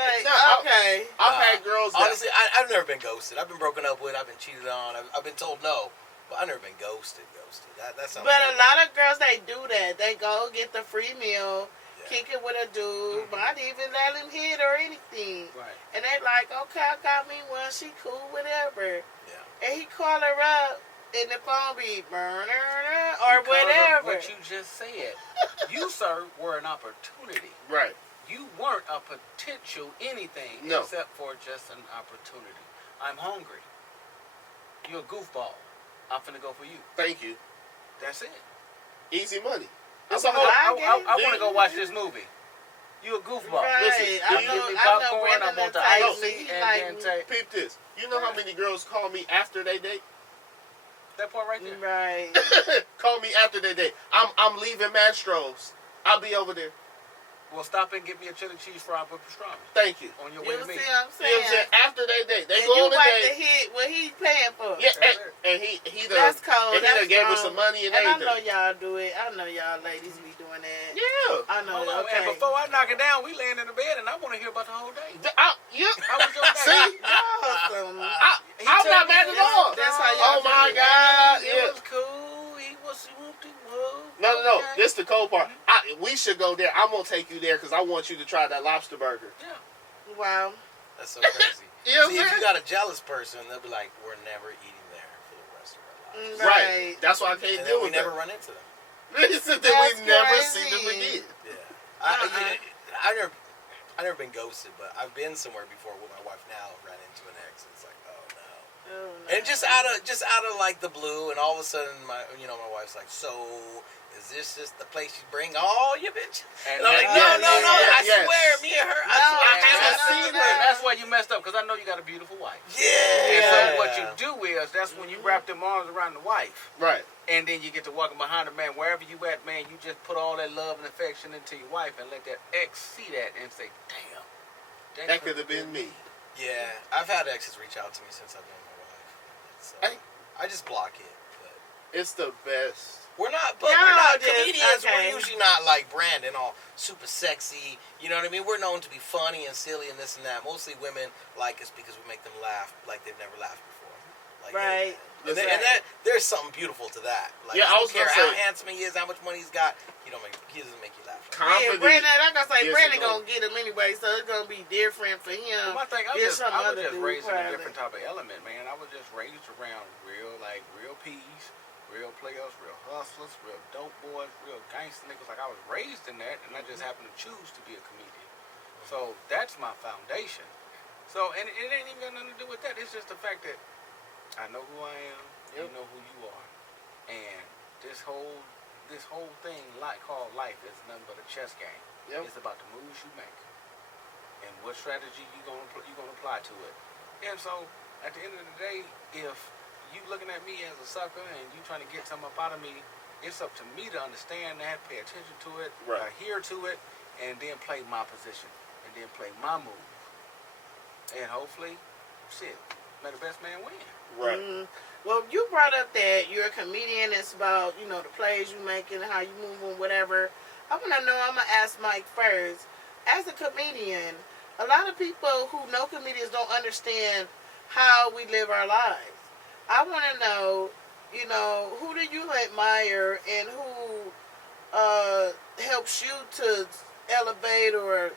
Like, No, okay. I've had girls that... Honestly, I've never been ghosted. I've been broken up with. I've been cheated on. I've been told no. But I've never been ghosted. That's But a lot of girls, they do that. They go get the free meal, kick it with a dude, might even let him hit or anything. Right. And they like, okay, I got me one, she cool, whatever. Yeah. And he call her up, and the phone be burner or Because whatever. of what you just said. You, sir, were an opportunity. Right. You weren't a potential anything except for just an opportunity. I'm hungry. You're a goofball. I'm finna go for you. Thank you. That's it. Easy money. I want to go watch this movie. You a goofball. Right. Listen, I you know, give me I know popcorn, Brandon I want the that ice, type, he and like then me. Peep this. You know how many girls call me after they date? That part right there. Right. Call me after they date. I'm leaving Mastro's. I'll be over there. Well, stop and get me a chili cheese fry with pastrami Thank you. on your You way to see me. what I'm You know what I'm saying? saying? After they date. They And go you on the like date. to hit what he's paying for. Yeah, and he done, That's cold. and he That's done gave her wrong. some money and I everything. know y'all do it. I know y'all ladies be doing that. Yeah. I know. Hold on, Okay. and before I knock it down, we laying in the bed, and I want to hear about the whole day. Yeah. How was your day? See? Awesome. I'm not mad at all. That's how y'all Oh my do it. God. It Yeah. was cool. He was whoop-de-whoop. No. Okay. This the cold part. We should go there. I'm gonna take you there because I want you to try that lobster burger. Yeah. Wow. That's so crazy. You know what See, I'm if you saying? got a jealous person, they'll be like, we're never eating there for the rest of our lives. Right. That's why I can't And deal then we with never that. run into them. Then That's we never crazy. see them again. Yeah. I've never been ghosted, but I've been somewhere before with my wife now, ran into an ex. It's like, oh no. Oh, no. And just out of like the blue, and all of a sudden my wife's like, so is this just the place you bring all your bitches? And I'm like, no, I swear, me and her, I haven't seen her. And that's why you messed up, because I know you got a beautiful wife. Yeah. And so what you do is, that's when you wrap them arms around the wife. Right. And then you get to walking behind the man. Wherever you at, man, you just put all that love and affection into your wife and let that ex see that and say, damn. That could have been me. Yeah, I've had exes reach out to me since I've been with my wife. So I just block it. But It's the best. we're not comedians. okay. We're usually not like Brandon, all super sexy. You know what I mean? We're known to be funny and silly and this and that. Mostly women like us because we make them laugh like they've never laughed before. Like, Right. And there's something beautiful to that. Like, Yeah, I I was don't care gonna how say- handsome he is, how much money he's got. He doesn't make you laugh. Yeah, Brandon, I'm gonna say Yes, Brandon it gonna get him anyway, so it's gonna be different for him. Well, my thing, I There's was some other just dude raised in a probably. different type of element, man. I was just raised around real peas, real players, real hustlers, real dope boys, real gangster niggas. Like, I was raised in that, and I just happened to choose to be a comedian. So that's my foundation. So, and it ain't even got nothing to do with that. It's just the fact that I know who I am, you know who you are, and this whole thing called life is nothing but a chess game. Yep. It's about the moves you make and what strategy you gonna apply to it. And so, at the end of the day, if you looking at me as a sucker and you trying to get something up out of me, it's up to me to understand that, pay attention to it, Right. adhere to it, and then play my position, and then play my move. And hopefully, may the best man win. Right. Mhm. Well, you brought up that you're a comedian. It's about, the plays you make and how you move and whatever. I want to know, I'm going to ask Mike first. As a comedian, a lot of people who know comedians don't understand how we live our lives. I want to know, who do you admire and who helps you to elevate or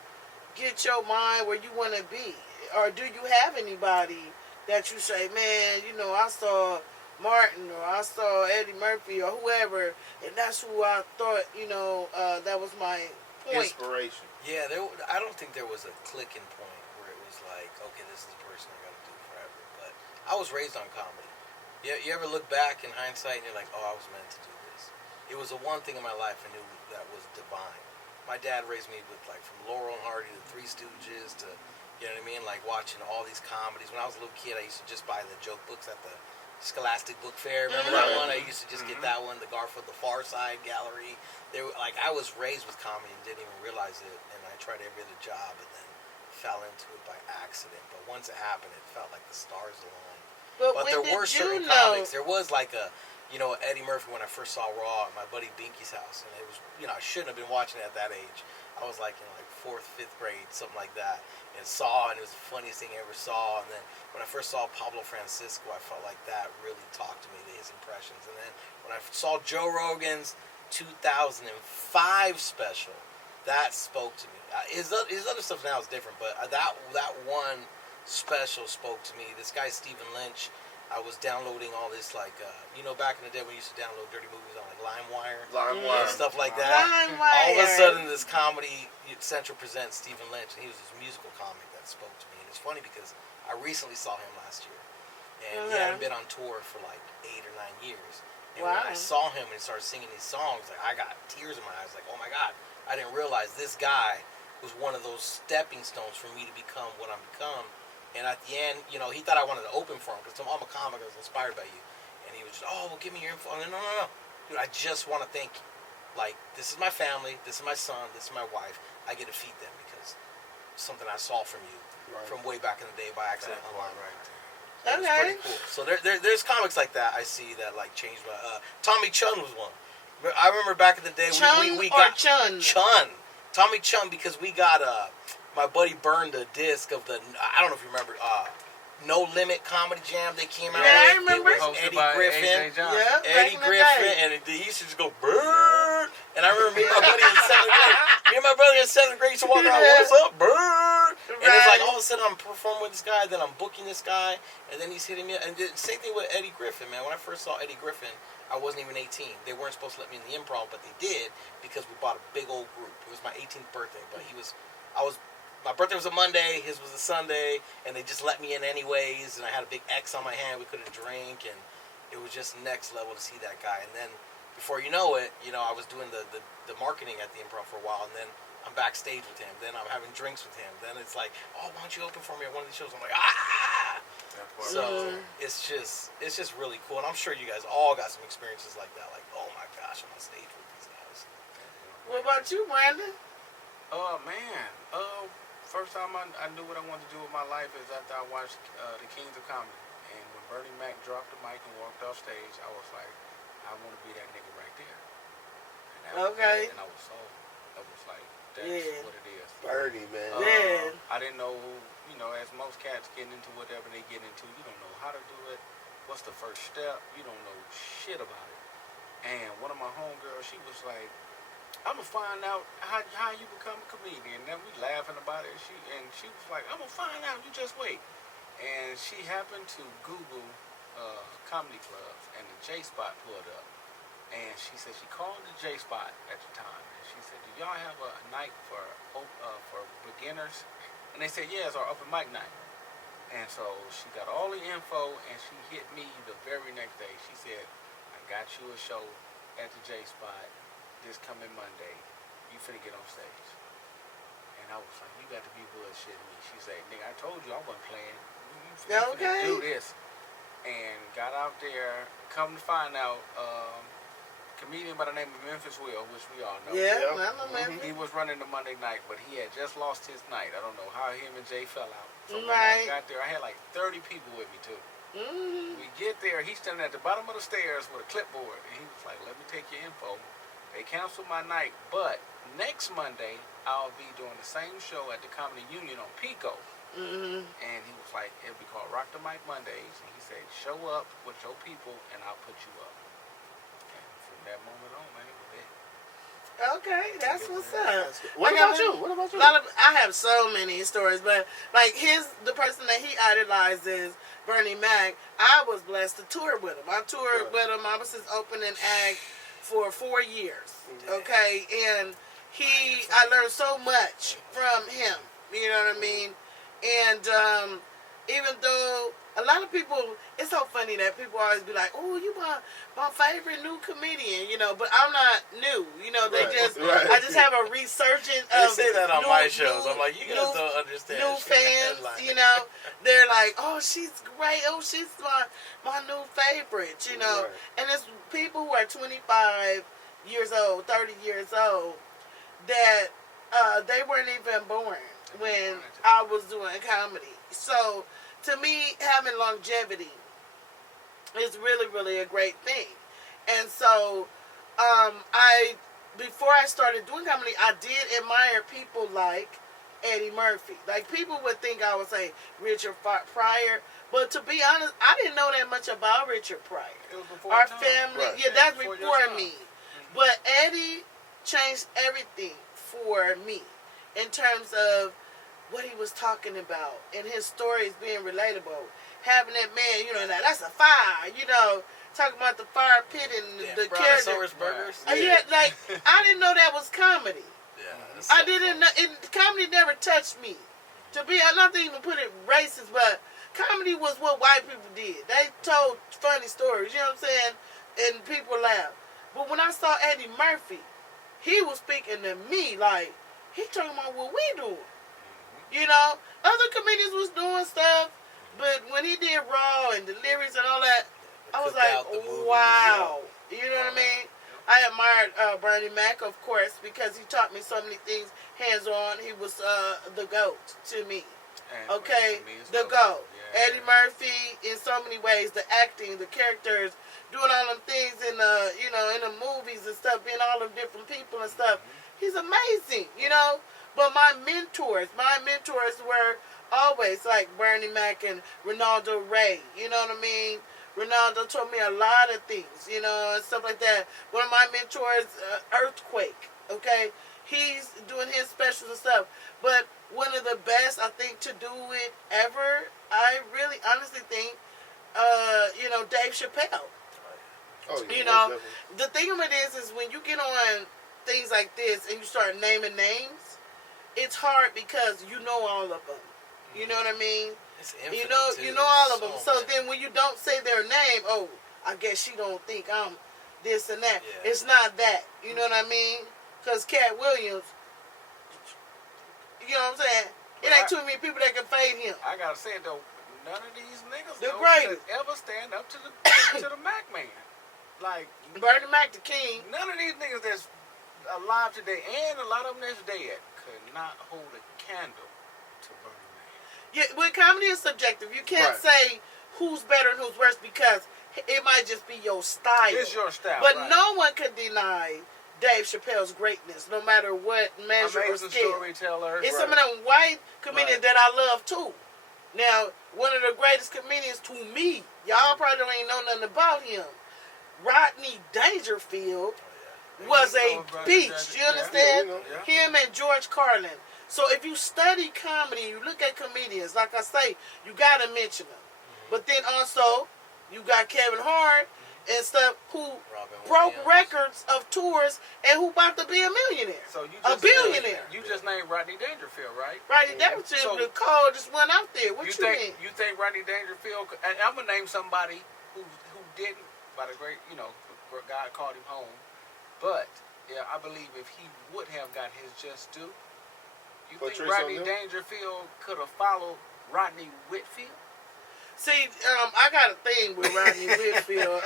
get your mind where you want to be? Or do you have anybody that you say, man, I saw Martin or I saw Eddie Murphy or whoever, and that's who I thought, that was my point. Inspiration. Yeah, I don't think there was a clicking point where it was like, okay, this is the person I got to do forever. But I was raised on comedy. You ever look back in hindsight and you're like, oh, I was meant to do this. It was the one thing in my life I knew that was divine. My dad raised me with, like, from Laurel and Hardy to Three Stooges to, you know what I mean, like watching all these comedies. When I was a little kid, I used to just buy the joke books at the Scholastic Book Fair. Remember that one? I used to just get that one, the Garfield, the Far Side Gallery. They were, like, I was raised with comedy and didn't even realize it. And I tried every other job and then fell into it by accident. But once it happened, it felt like the stars aligned. But there were certain comics. There was like a, you know, Eddie Murphy when I first saw Raw at my buddy Binky's house. And it was, you know, I shouldn't have been watching it at that age. I was like in like 4th, 5th grade, something like that. And saw, and it was the funniest thing I ever saw. And then when I first saw Pablo Francisco, I felt like that really talked to me, his impressions. And then when I saw Joe Rogan's 2005 special, that spoke to me. His other stuff now is different, but that one special spoke to me. This guy Stephen Lynch, I was downloading all this, like, you know, back in the day when we used to download dirty movies on like LimeWire and stuff like that. All of a sudden, this Comedy Central presents Stephen Lynch, and he was this musical comic that spoke to me. And it's funny because I recently saw him last year, and he hadn't been on tour for like 8 or 9 years. And when I saw him and he started singing these songs, like, I got tears in my eyes, like, oh my God, I didn't realize this guy was one of those stepping stones for me to become what I'm become. And at the end, you know, he thought I wanted to open for him because I'm a comic, I was inspired by you. And he was just, oh, well, give me your info. And no. Dude, I just want to thank you. Like, this is my family, this is my son, this is my wife. I get to feed them because something I saw from you from way back in the day by accident online. It was pretty cool. So there's comics like that I see that, like, changed my... Tommy Chun was one. I remember back in the day... we got Chun? Chun. Tommy Chun, because we got... my buddy burned a disc of the, I don't know if you remember, No Limit Comedy Jam they came out with. I remember. It was Eddie Griffin. Eddie Griffin, and he used to just go, bird. And I remember me and my buddy in 7th grade. Me and my brother in 7th grade used to walk around, what's up, bird? And it's like all of a sudden I'm performing with this guy, then I'm booking this guy, and then he's hitting me. And the same thing with Eddie Griffin, man. When I first saw Eddie Griffin, I wasn't even 18. They weren't supposed to let me in the improv, but they did because we bought a big old group. It was my 18th birthday, but my birthday was a Monday, his was a Sunday, and they just let me in anyways, and I had a big X on my hand, we couldn't drink, and it was just next level to see that guy. And then, before you know it, you know, I was doing the marketing at the improv for a while, and then I'm backstage with him, then I'm having drinks with him, then it's like, oh, why don't you open for me at one of these shows? I'm like, ah! So, it's just really cool, and I'm sure you guys all got some experiences like that, like, oh my gosh, I'm on stage with these guys. What about you, Brandon? Oh, man. First time I knew what I wanted to do with my life is after I watched The Kings of Comedy. And when Bernie Mac dropped the mic and walked off stage, I was like, I want to be that nigga right there. And and I was sold. I was like, that's what it is. Bernie, man. I didn't know, you know, as most cats getting into whatever they get into, you don't know how to do it. What's the first step? You don't know shit about it. And one of my homegirls, she was like, I'm gonna find out how you become a comedian. And then we laughing about it. She was like, I'm gonna find out. You just wait. And she happened to Google comedy clubs, and the J Spot pulled up. And she said she called the J Spot at the time, and she said, "Do y'all have a night for beginners?" And they said, "Yeah, it's our open mic night." And so she got all the info, and she hit me the very next day. She said, "I got you a show at the J Spot this coming Monday. You finna get on stage." And I was like, "You got to be bullshitting me." She said, "Nigga, I told you I wasn't playing. You finna do this." And got out there. Come to find out, comedian by the name of Memphis Will, which we all know. He was running the Monday night, but he had just lost his night. I don't know how him and Jay fell out. So when I got there, I had like 30 people with me too. We get there, he's standing at the bottom of the stairs with a clipboard, and he was like, "Let me take your info." They canceled my night, but next Monday, I'll be doing the same show at the Comedy Union on Pico. And he was like, it'll be called Rock the Mic Mondays. And he said, show up with your people, and I'll put you up. And from that moment on, man, it was it. Okay, that's what's up. What about you? I have so many stories, but like the person that he idolizes, Bernie Mac, I was blessed to tour with him. I toured with him. I was his opening act for 4 years. Okay, and I learned so much from him. You know what I mean? And even though a lot of people, it's so funny that people always be like, "Oh, you my favorite new comedian," you know. But I'm not new, you know. They I just have a resurgence They of say that on my shows. I'm like, you guys don't understand. New fans, you know. They're like, "Oh, she's great. Oh, she's my new favorite," you know. And it's people who are 25 years old, 30 years old, that they weren't even born when I was doing comedy. So, to me, having longevity is really, really a great thing. And so, before I started doing comedy, I did admire people like Eddie Murphy. Like, people would think I would say Richard Pryor, but to be honest, I didn't know that much about Richard Pryor. It was before our time. family, Right. yeah, that's Before before your time. me. But Eddie changed everything for me in terms of what he was talking about and his stories being relatable. Having that man, you know, that's a fire, you know, talking about the fire pit and the character. Burgers. Yeah, like, I didn't know that was comedy. Yeah, I didn't know, comedy never touched me. To be, I'm not to even put it racist, but comedy was what white people did. They told funny stories, you know what I'm saying? And people laughed. But when I saw Eddie Murphy, he was speaking to me like, he talking about what we doing. You know, other comedians was doing stuff, but when he did Raw and the lyrics and all that, I was like, wow. You know what I mean? I admired Bernie Mac, of course, because he taught me so many things hands-on. He was the GOAT to me. Okay? The GOAT. Yeah. Eddie Murphy, in so many ways, the acting, the characters, doing all them things in the, you know, in the movies and stuff, being all them different people and stuff. He's amazing, you know? But my mentors were always like Bernie Mac and Ronaldo Ray. You know what I mean? Ronaldo taught me a lot of things, you know, and stuff like that. One of my mentors, Earthquake, okay? He's doing his specials and stuff. But one of the best, I think, to do it ever, I really honestly think, you know, Dave Chappelle. Oh, yeah, you know, the thing of it is when you get on things like this and you start naming names, it's hard because you know all of them. You know what I mean? It's you know all of them. So then when you don't say their name, oh, I guess she don't think I'm this and that. Yeah. It's not that. You know what I mean? Because Cat Williams, you know what I'm saying? It ain't too many people that can fade him. I gotta say though, none of these niggas could ever stand up to the to the Mac man. Like Bernie Mac the king. None of these niggas that's alive today, and a lot of them that's dead, could not hold a candle to Bernie Mac. Yeah, but comedy is subjective. You can't say who's better and who's worse because it might just be your style. It's your style, but no one could deny Dave Chappelle's greatness, no matter what measure or scale. Storyteller. It's some of them white comedians that I love too. Now, one of the greatest comedians to me, y'all probably don't even know nothing about him. Rodney Dangerfield was a beast. You understand? Him and George Carlin. So if you study comedy, you look at comedians, like I say, you got to mention them. But then also, you got Kevin Hart and stuff who broke records of tours and who about to be a millionaire. So you just billionaire. You just named Rodney Dangerfield, right? Rodney Dangerfield, the code just went out there. What you mean? You think Rodney Dangerfield, and I'm going to name somebody who didn't, by the great, you know, God called him home. But, yeah, I believe if he would have got his just due, you think Rodney Dangerfield could have followed Rodney Whitfield? See, I got a thing with Rodney Whitfield.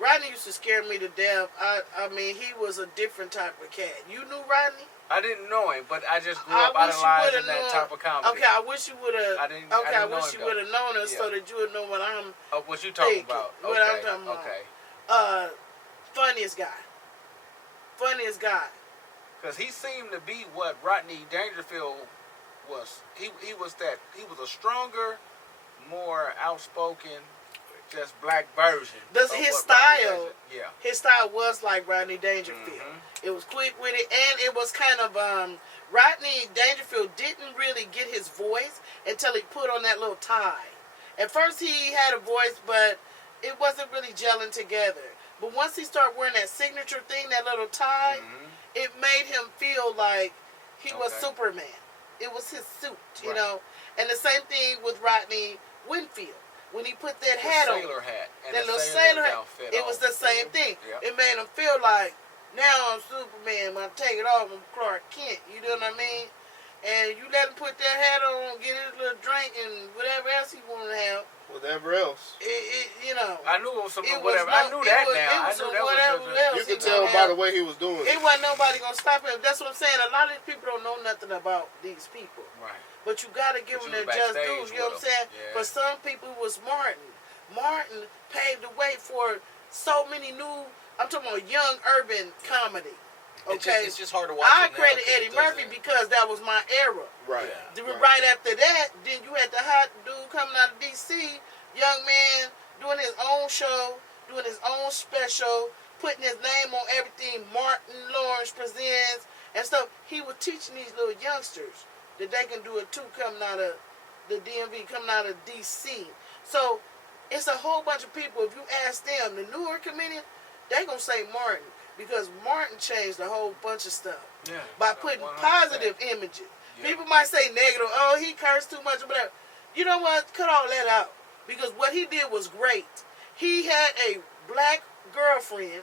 Rodney used to scare me to death. I mean, he was a different type of cat. You knew Rodney? I didn't know him, but I just grew up idolizing that type of comedy. Okay, I wish you would have. I wish you would have known him so that you would know what I'm. What you talking about? What I'm talking about. Okay. Funniest guy. Because he seemed to be what Rodney Dangerfield was. He was a stronger, more outspoken, just black version. His style, his style was like Rodney Dangerfield. Mm-hmm. It was quick with it, and it was kind of Rodney Dangerfield didn't really get his voice until he put on that little tie. At first, he had a voice, but it wasn't really gelling together. But once he started wearing that signature thing, that little tie, it made him feel like he was Superman. it was his suit, you know. And the same thing with Rodney Winfield. When he put that hat on, sailor hat, and that little sailor hat, it was the same thing. Yep. It made him feel like, now I'm Superman, when I take it off, I'm Clark Kent, you know what I mean? And you let him put that hat on, get his little drink, and whatever else he wanted to have. Whatever else. You know. I knew it was some whatever. I knew that now. I knew that was else. You can tell by the way he was doing it. It wasn't nobody going to stop him. That's what I'm saying. A lot of these people don't know nothing about these people. Right. But you got to give them their just dues. You know what I'm saying? Yeah. For some people, it was Martin. Martin paved the way for so many new, I'm talking about young urban comedy. Okay, it's just hard to watch. I credit Eddie Murphy because that was my era. Right. Yeah. Right after that, then you had the hot dude coming out of DC, young man doing his own show, doing his own special, putting his name on everything. Martin Lawrence Presents and stuff. He was teaching these little youngsters that they can do it too, coming out of the DMV, coming out of DC. So it's a whole bunch of people. If you ask them, the newer comedian, they gonna say Martin. Because Martin changed a whole bunch of stuff by putting 100%. Positive images. Yeah. People might say negative, oh, he cursed too much or whatever. You know what? Cut all that out. Because what he did was great. He had a black girlfriend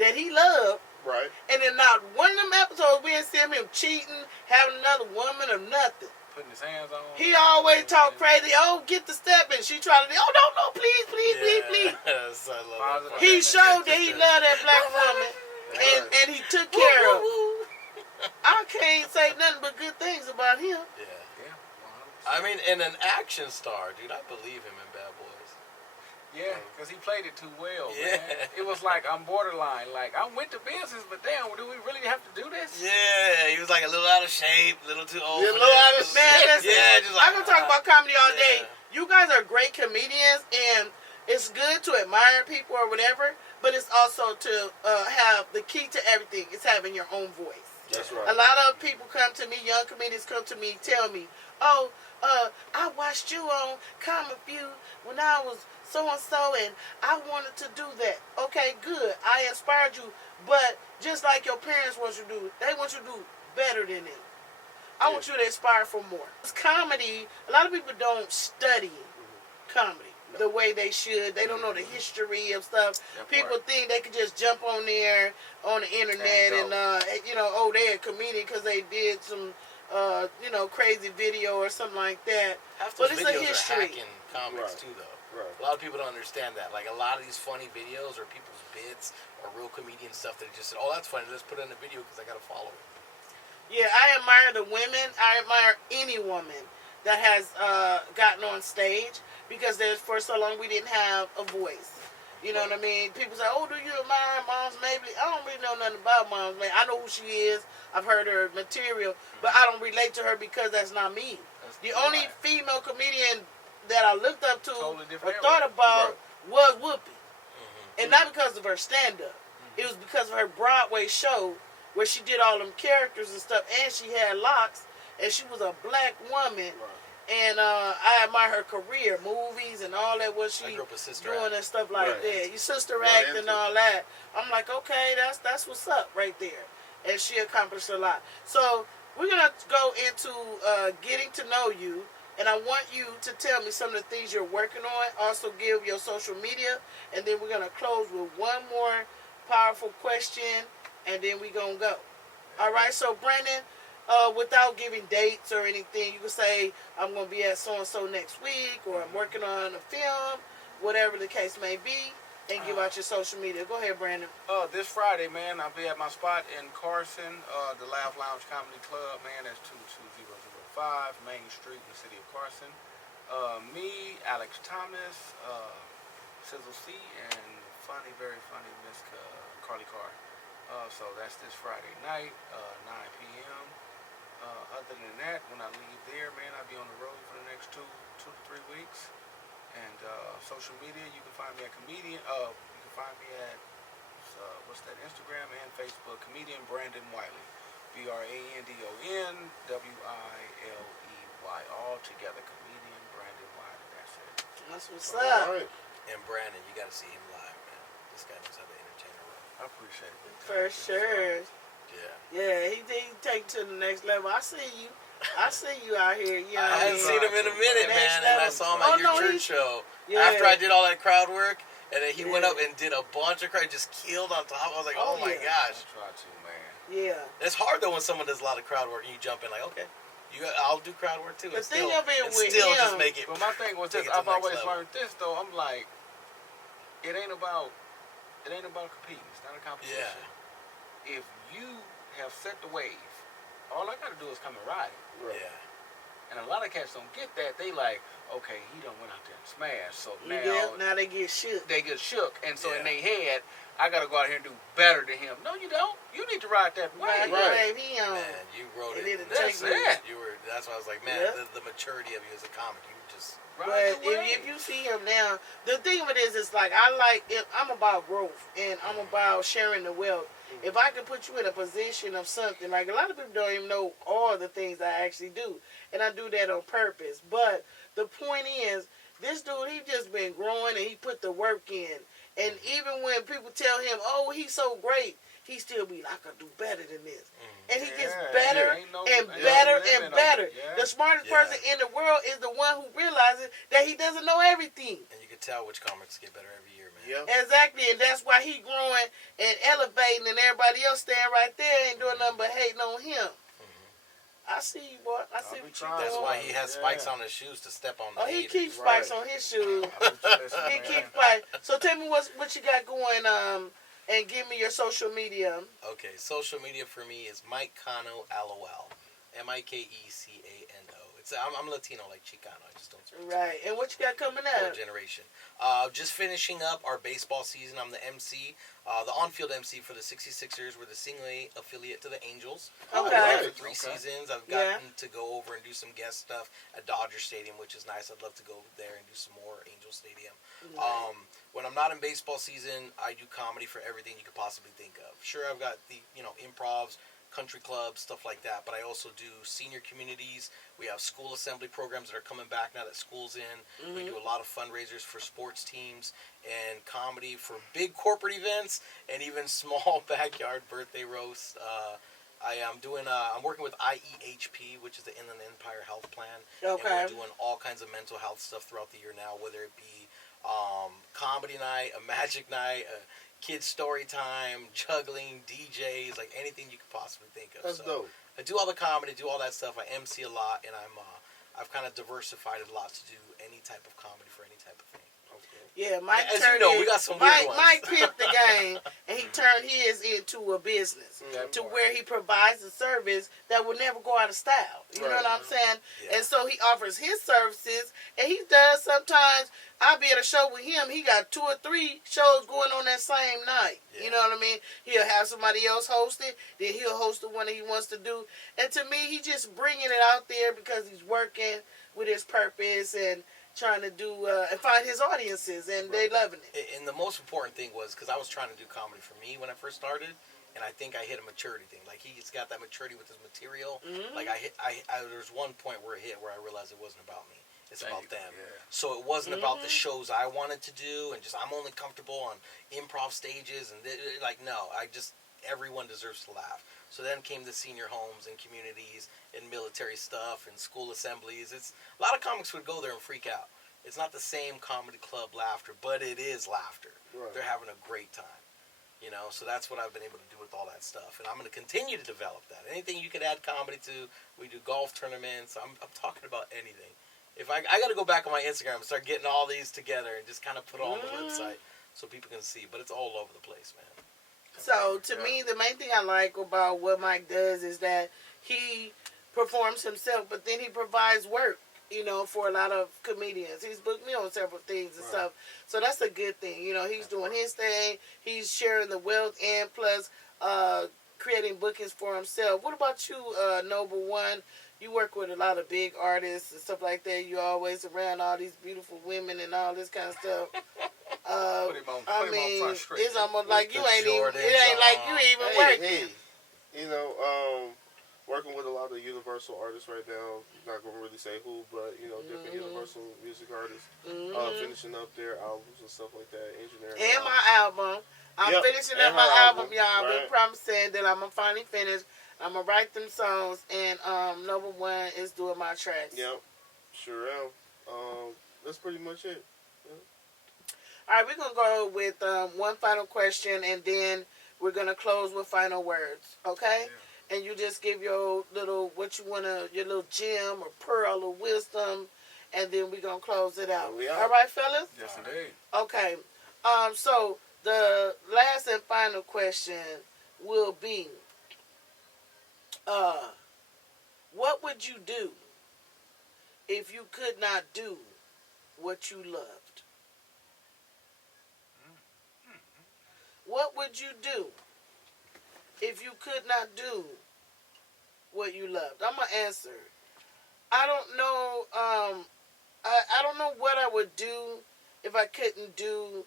that he loved. Right. And in not one of them episodes, we didn't see him cheating, having another woman, or nothing. Putting his hands on. He always talk crazy. Oh, get the step in. She tried to. Oh, no, please. I love that. He showed that he loved that black woman, and he took care of her. I can't say nothing but good things about him. Yeah. I mean, and an action star, dude. I believe him in Bad Boys. Yeah, because he played it too well, yeah. Man. It was like, I'm borderline. Like, I'm with the business, but damn, do we really have to do this? Yeah, he was like a little out of shape, a little too old. Yeah, a little out of shape. Yeah, just like, I'm going to talk about comedy all day. You guys are great comedians, and it's good to admire people or whatever, but it's also to have the key to everything is having your own voice. That's right. A lot of people come to me, young comedians come to me, tell me, oh, I watched you on Comic View when I was so-and-so, and I wanted to do that. Okay, good. I inspired you, but just like your parents want you to do, they want you to do better than them. I want you to aspire for more. It's comedy, a lot of people don't study comedy the way they should. They don't know the history of stuff. People think they can just jump on there on the internet and oh, they're a comedian because they did some crazy video or something like that. Half those but it's videos a history. are hacking comics too, though. Right. A lot of people don't understand that. Like, a lot of these funny videos are people's bits or real comedian stuff that just said, oh, that's funny, let's put it in a video because I got to follow it. Yeah, I admire the women. I admire any woman that has gotten on stage because for so long we didn't have a voice. You know what I mean? People say, oh, do you admire Moms Mabley? I don't really know nothing about Moms Mabley. I know who she is. I've heard her material, but I don't relate to her because that's not me. The only female comedian that I looked up to or thought about was Whoopi. And not because of her stand-up. It was because of her Broadway show where she did all them characters and stuff, and she had locks, and she was a black woman. And I admire her career, movies and all that, what she doing and stuff like that. Your Sister Act and all that. I'm like, okay, that's what's up right there. And she accomplished a lot. So we're going to go into getting to know you. And I want you to tell me some of the things you're working on. Also give your social media. And then we're going to close with one more powerful question. And then we're going to go. All right. So, Brandon, without giving dates or anything, you can say, I'm going to be at so-and-so next week. Or I'm working on a film. Whatever the case may be. And give out your social media. Go ahead, Brandon. This Friday, man, I'll be at my spot in Carson. The Laugh Lounge Comedy Club, man. That's 22005 Main Street in the city of Carson. Me, Alex Thomas, Sizzle C, and very funny Miss Carly Carr. So that's this Friday night, 9 p.m. Other than that, when I leave there, man, I'll be on the road for the next two to 3 weeks. And social media, you can find me at comedian. You can find me at Instagram and Facebook, comedian Brandon Wiley, BrandonWiley, all together, comedian Brandon Wiley. That's it. That's what's up. Right. And Brandon, you got to see him live, man. This guy knows how to entertain a room. I appreciate it. For sure. Yeah, he take it to the next level. I see you out here. You know, I hadn't seen him in a minute, man, and I saw him at your church show. Yeah. After I did all that crowd work, and then he went up and did a bunch of crowd, just killed on top. I was like, oh my gosh. I try to, man. Yeah. It's hard though when someone does a lot of crowd work and you jump in like, okay, I'll do crowd work too. The thing of it with still him, just make it. But my thing was this: I've always learned this though. I'm like, it ain't about competing. It's not a competition. Yeah. If you have set the wave, all I gotta do is come and ride it. Right. Yeah. And a lot of cats don't get that. They like, okay, he done went out there and smashed. So now they get shook. They get shook, and so in their head, I gotta go out here and do better than him. No, you don't. You need to ride that wave. Right. Man, you wrote it. That's it. That's why I was like, man, the maturity of you as a comic, you just. But if you see him now, the thing of it is, it's like I'm about growth and I'm about sharing the wealth. If I can put you in a position of something, like a lot of people don't even know all the things I actually do, and I do that on purpose. But the point is, this dude, he just been growing and he put the work in. And even when people tell him, oh, he's so great, he still be like, I could do better than this. And he gets better and better and better. The smartest person in the world is the one who realizes that he doesn't know everything. And you can tell which comics get better every year, man. Yeah. Exactly, and that's why he growing and elevating, and everybody else standing right there ain't doing nothing but hating on him. I see you, boy. I see what you doing. That's why he has spikes on his shoes to step on the he keeps spikes on his shoes. He keeps spikes. So tell me what you got going, and give me your social media. Okay, social media for me is Mike Cano, LOL. Mikecano. I'm Latino like Chicano. I just don't speak Right. And what you got coming up? Generation. Just finishing up our baseball season. I'm the MC, the on-field MC for the 66ers. We're the single A affiliate to the Angels. Okay. I've been there for 3 seasons. I've gotten to go over and do some guest stuff at Dodger Stadium, which is nice. I'd love to go there and do some more Angel Stadium. Right. When I'm not in baseball season, I do comedy for everything you could possibly think of. Sure, I've got the improvs, country clubs, stuff like that, but I also do senior communities. We have school assembly programs that are coming back now that school's in. We do a lot of fundraisers for sports teams and comedy for big corporate events and even small backyard birthday roasts. I'm working with IEHP, which is the Inland Empire Health Plan. Okay. And we're doing all kinds of mental health stuff throughout the year now, whether it be comedy night, a magic night, a kids story time, juggling, DJs, like anything you could possibly think of. That's dope. I do all the comedy, do all that stuff. I MC a lot, and I've kind of diversified it a lot to do any type of comedy for any type of thing. Yeah, Mike. As you know, we got some weird ones. Mike pimped the game, and he turned his into a business to where he provides a service that will never go out of style. You know what I'm saying? Yeah. And so he offers his services, and he does sometimes. I'll be at a show with him. He got 2 or 3 shows going on that same night. Yeah. You know what I mean? He'll have somebody else host it. Then he'll host the one that he wants to do. And to me, he's just bringing it out there because he's working with his purpose and trying to do and find his audiences, and they loving it. And the most important thing was because I was trying to do comedy for me when I first started, and I think I hit a maturity thing. Like he's got that maturity with his material. Like there's one point where it hit where I realized it wasn't about me. It's about them. Yeah. So it wasn't about the shows I wanted to do, and just I'm only comfortable on improv stages, and everyone deserves to laugh. So then came the senior homes and communities and military stuff and school assemblies. It's a lot of comics would go there and freak out. It's not the same comedy club laughter, but it is laughter. Right. They're having a great time. So that's what I've been able to do with all that stuff. And I'm going to continue to develop that. Anything you could add comedy to, we do golf tournaments. I'm talking about anything. If I got to go back on my Instagram and start getting all these together and just kind of put it on the website so people can see. But it's all over the place, man. So, to me, the main thing I like about what Mike does is that he performs himself, but then he provides work, for a lot of comedians. He's booked me on several things and stuff. So, that's a good thing. He's doing his thing. He's sharing the wealth and plus creating bookings for himself. What about you, Noble One? You work with a lot of big artists and stuff like that. You're always around all these beautiful women and all this kind of stuff. It's almost like you ain't even. It ain't like you even working. Working with a lot of Universal artists right now. Not gonna really say who, but different Universal music artists. Finishing up their albums and stuff like that. Engineering. And my album. I'm finishing up my album, y'all. Right. We promising that I'm going to finally finish. I'm going to write them songs, and number one is doing my tracks. Yep. Sure am. That's pretty much it. Yeah. All right, we're going to go with one final question, and then we're going to close with final words, okay? Yeah. And you just give your little, what you want to, your little gem or pearl of wisdom, and then we're going to close it out. All right, fellas? Yes, indeed. Okay. So the last and final question will be, what would you do if you could not do what you loved? What would you do if you could not do what you loved? I'm gonna answer. I don't know. I don't know what I would do if I couldn't do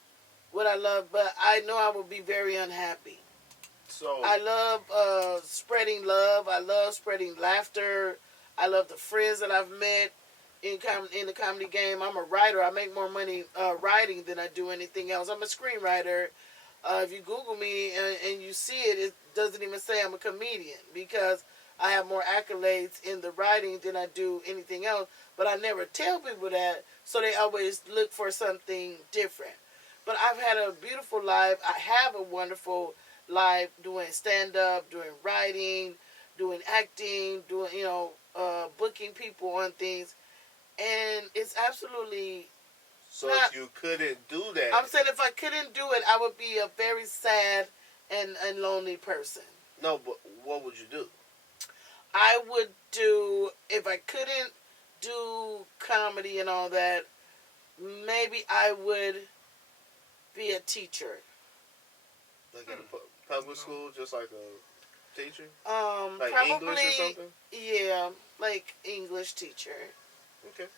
what I love, but I know I would be very unhappy. So I love spreading love. I love spreading laughter. I love the friends that I've met in the comedy game. I'm a writer. I make more money writing than I do anything else. I'm a screenwriter. If you Google me and you see it, it doesn't even say I'm a comedian because I have more accolades in the writing than I do anything else. But I never tell people that, so they always look for something different. But I've had a beautiful life. I have a wonderful life doing stand-up, doing writing, doing acting, doing, booking people on things. And it's absolutely... So if you couldn't do that... I'm saying if I couldn't do it, I would be a very sad and lonely person. No, but what would you do? I would do... If I couldn't do comedy and all that, maybe I would be a teacher. Like at a public school, just like a teacher? Like probably, English or something? Yeah, like English teacher. Okay.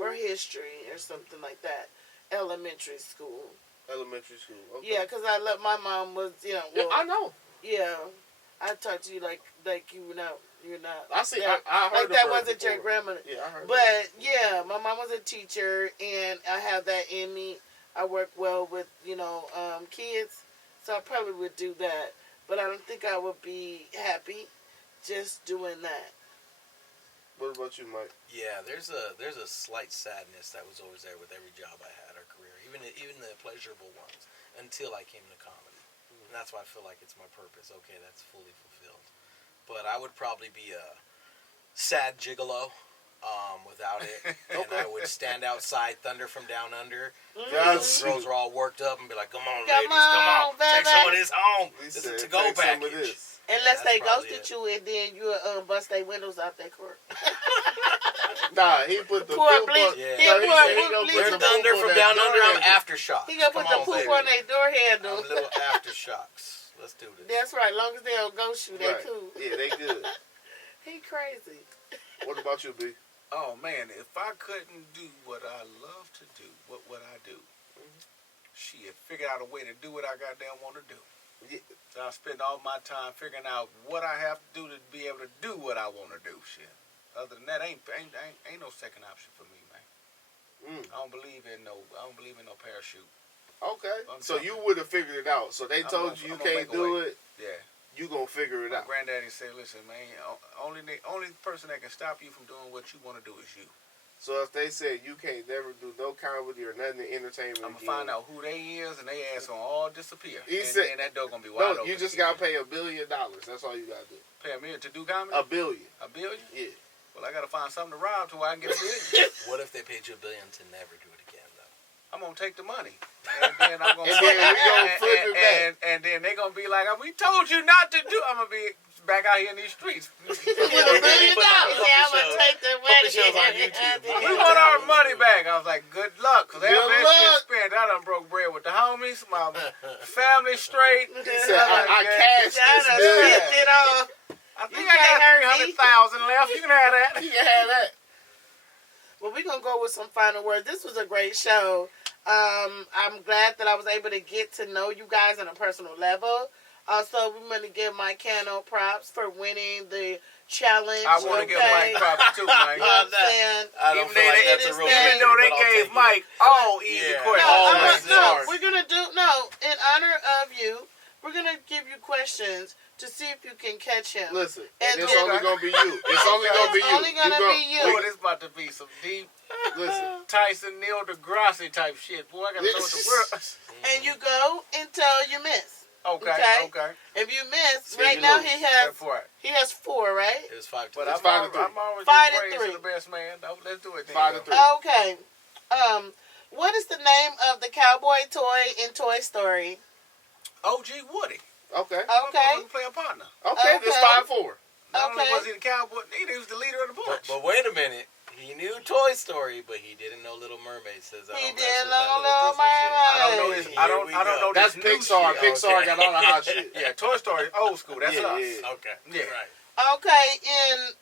Or history or something like that. Elementary school. Elementary school, okay. Yeah, because my mom was, yeah, I know. Yeah. I talked to you like you're not. I see, I heard like that wasn't your grandmother. Yeah, I heard. But, yeah, my mom was a teacher, and I have that in me. I work well with, kids, so I probably would do that. But I don't think I would be happy just doing that. What about you, Mike? Yeah, there's a slight sadness that was always there with every job I had or career, even the pleasurable ones, until I came to comedy. And that's why I feel like it's my purpose. Okay, that's fully fulfilled. But I would probably be a sad gigolo without it. And I would stand outside Thunder from Down Under. Those girls were all worked up and be like, come on, ladies, come on. Take some of this home. This is a to-go package. Unless they ghosted you and then you bust their windows out their car. Nah, he put the poop on. Yeah. They're Thunder from Down Under. I'm Aftershocks. He gonna put the poop on their door handle. I'm little Aftershocks. Let's do this. That's right. Long as they don't ghost you, they cool. Yeah, they good. He crazy. What about you, B? Oh man, if I couldn't do what I love to do, what would I do? Shit, figure out a way to do what I goddamn want to do. Yeah. So I spend all my time figuring out what I have to do to be able to do what I want to do. Shit. Other than that, ain't no second option for me, man. I don't believe in no parachute. Okay. So you would have figured it out. So they told you can't do it. Yeah. You gonna figure it out. My granddaddy said, "Listen, man, only person that can stop you from doing what you want to do is you." So if they said you can't never do no comedy or nothing in entertainment, I'm gonna find out who they is, and they ass gonna all disappear. And that door gonna be wide open. You just gotta pay $1 billion. That's all you gotta do. Pay $1 million to do comedy? $1 billion. $1 billion? Yeah. Well, I gotta find something to rob to where I can get $1 billion. What if they paid you $1 billion to never do it again, though? I'm gonna take the money, and then I'm gonna flip it back, and then they gonna be like, "We told you not to do." I'm gonna be back out here in these streets. With $1 billion, I'm gonna take the money. On YouTube. We want our money back. I was like, "Good luck," because after that shit spent, I done broke bread with the homies, my family straight. He said, "I cashed this bill." I think I got 300,000 left. You can have that. You can have that. Well, we're going to go with some final words. This was a great show. I'm glad that I was able to get to know you guys on a personal level. Also, we're going to give Mike Cano props for winning the challenge. I want to give Mike props too, Mike. You know what I'm saying? I don't feel like that's a real Even though they gave Mike all easy questions. We're going to do, in honor of you, we're going to give you questions to see if you can catch him. Listen, and it's only going to be you. It's only going to be you. It's only going to be you. Boy, this about to be some deep Tyson Neil deGrasse type shit. Boy, I got to know what the world. And you go until you miss. Okay. If you miss, right now he has 4, right? It was 5-3. But it's I'm 5-3. always 5-3. the best man. Let's do it then. 5-3. Okay. What is the name of the cowboy toy in Toy Story? OG Woody. Okay. Play a partner. Okay, it's 5-4. Not only was he the cowboy, he was the leader of the bunch. But wait a minute. He knew Toy Story, but he didn't know Little Mermaid. Says he didn't know Little Mermaid. I don't know. That's Pixar. Pixar got all the hot shit. Yeah, Toy Story is old school. That's us. Yeah. Okay. Yeah. Right. Okay, in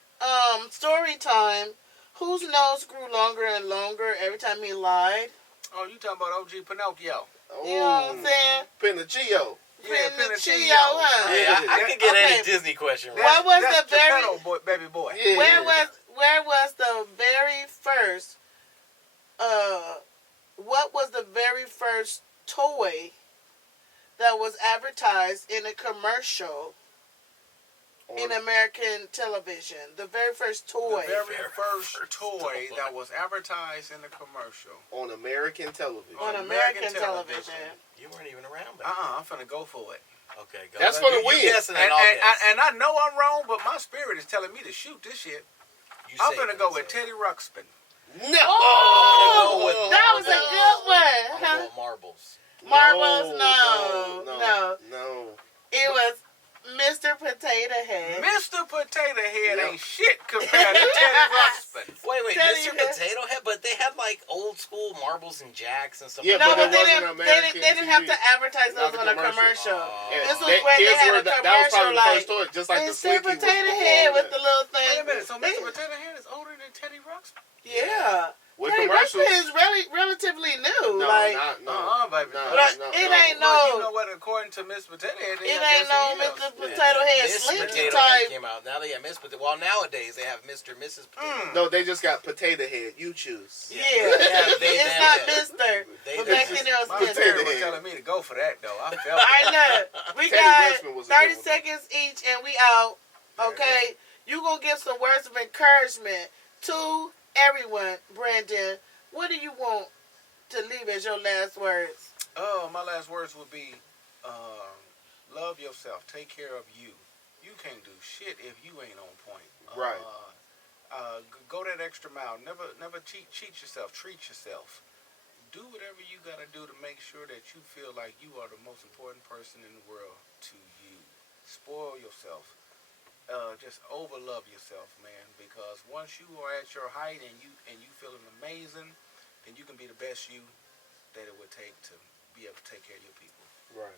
story time, whose nose grew longer and longer every time he lied? Oh, you talking about OG Pinocchio? Oh, You know what I'm saying? Pinocchio. Yeah, Pinocchio, huh? Hey, I can get any Disney question right. What was that's the very Cano boy, baby boy? Yeah. Where was the very first what was the very first toy that was advertised in a commercial in American television? The very first toy. The very first toy that was advertised in a commercial. On American television. On American television. You weren't even around back I'm finna go for it. Okay, go. That's for the win. And I know I'm wrong, but my spirit is telling me to shoot this shit. I'm gonna go with Teddy Ruxpin. No! Oh, that was a good one. I'm gonna go with marbles. Marbles? No. It was Mr. Potato Head. Mr. Potato Head ain't shit compared to Teddy Ruxpin. Wait, Mr. Potato Head? But they had like old school marbles and jacks and stuff. Yeah, no, but they didn't have to advertise those on a commercial. This was where they had a commercial that was probably the like first toy, just like Mr. Potato Head with the little thing. Wait a minute, so Mr. Potato Head is older than Teddy Ruxpin? Yeah. With Teddy commercials? Ruxpin is relatively new. No, like, baby. It ain't no. You know what? According to Miss Potato Head, it ain't no Mr. Potato Head Slinky type. Came out. Now they got Miss Potato. Well, nowadays they have Mr. and Mrs. Potato. No, they just got Potato Head. You choose. Yeah. It's not Mr. But back then it was My Mr. spirit was telling me to go for that though. I felt I know. We got 30 seconds each and we out. Okay? You gonna give some words of encouragement to everyone, Brandon. What do you want to leave as your last words? My last words would be, love yourself. Take care of you. You can't do shit if you ain't on point. Right. Go that extra mile. Never cheat yourself. Treat yourself. Do whatever you gotta do to make sure that you feel like you are the most important person in the world to you. Spoil yourself. Just overlove yourself, man. Because once you are at your height and you feeling amazing, then you can be the best you that it would take to be able to take care of your people. Right.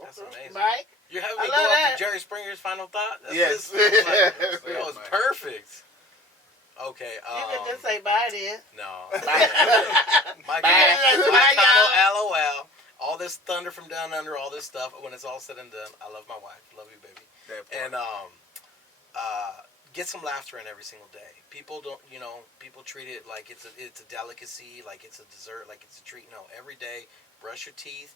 That's amazing. Mike? You're having me go up to Jerry Springer's final thought? Yes. That was perfect. Okay. You can just say bye then. No. Bye. LOL. All this thunder from down under, all this stuff. When it's all said and done, I love my wife. Love you, baby. And get some laughter in every single day. People don't, people treat it like it's a delicacy, like it's a dessert, like it's a treat. No, every day, brush your teeth,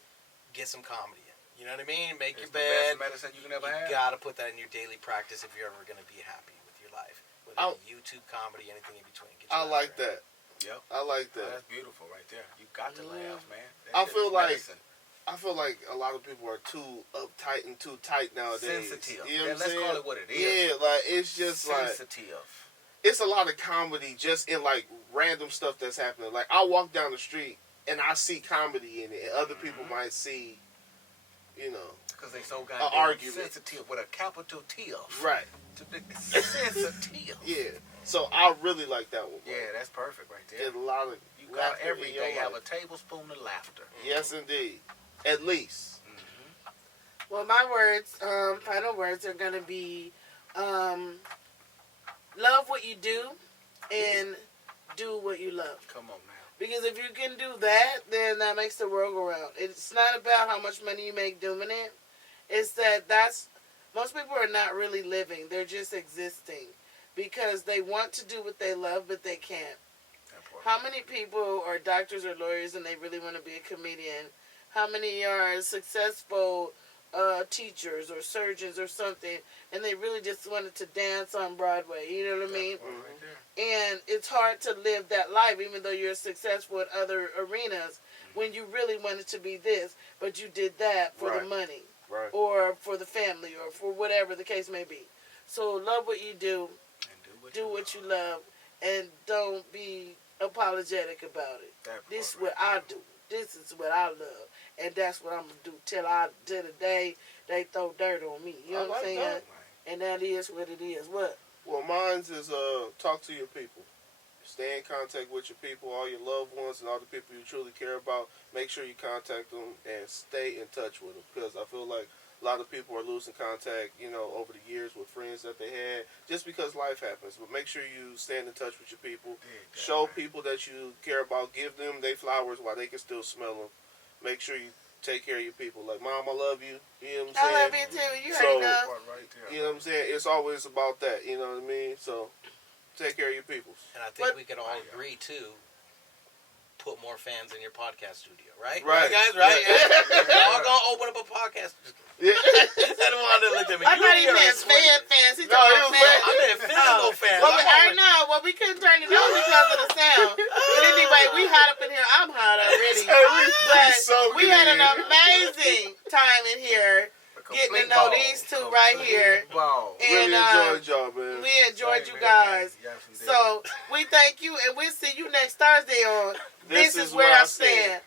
get some comedy in. You know what I mean? Make your bed. Best medicine you can ever have. You gotta put that in your daily practice if you're ever gonna be happy with your life. Whether it's YouTube, comedy, anything in between. I like that. Yep. I like that. That's beautiful right there. You got to laugh, man. I feel like a lot of people are too uptight and too tight nowadays. Sensitive. You know what I'm let's saying? call it what it is. Yeah, like it's just sensitive. It's a lot of comedy just in like random stuff that's happening. Like I walk down the street and I see comedy in it, and other people might see, because they so goddamn argument. Sensitive with a capital T. Right. Sensitive. Yeah. So I really like that one. Bro. Yeah, that's perfect right there. There's a lot of you got every day have a tablespoon of laughter. Yes, indeed. At least. Mm-hmm. Well, my words, final words are going to be love what you do and do what you love. Come on now. Because if you can do that, then that makes the world go round. It's not about how much money you make doing it. is that most people are not really living. They're just existing because they want to do what they love, but they can't. How many people are doctors or lawyers and they really want to be a comedian? How many are successful teachers or surgeons or something and they really just wanted to dance on Broadway? You know what I mean? And it's hard to live that life even though you're successful in other arenas when you really wanted to be this, but you did that for the money or for the family or for whatever the case may be. So love what you do, and do what you love, and don't be apologetic about it. This is what I do. This is what I love, and that's what I'm gonna do till the day they throw dirt on me. You know what I'm saying? That. And that is what it is. What? Well, mine's is talk to your people. Stay in contact with your people, all your loved ones, and all the people you truly care about. Make sure you contact them and stay in touch with them, because I feel like a lot of people are losing contact, over the years with friends that they had, just because life happens. But make sure you stay in touch with your people. Show people that you care about. Give them their flowers while they can still smell them. Make sure you take care of your people. Like, Mom, I love you. You know what I'm saying? I love you too. You already know. You know what I'm saying? It's always about that. You know what I mean? So, take care of your people. And I think we can all agree, too, put more fans in your podcast studio, right? Right, guys, right? Yeah. Y'all gonna open up a podcast. Yeah. That one that looked at me. I thought he meant fans. He talking about fans. I meant physical fans. Well, I know. Well, we couldn't turn it on because of the sound. But anyway, we hot up in here. I'm hot already. But we had an amazing time in here. Getting to know these two right here. And really enjoyed y'all, man. We enjoyed you guys. Yes, so we thank you, and we'll see you next Thursday on This Is Where I Stand.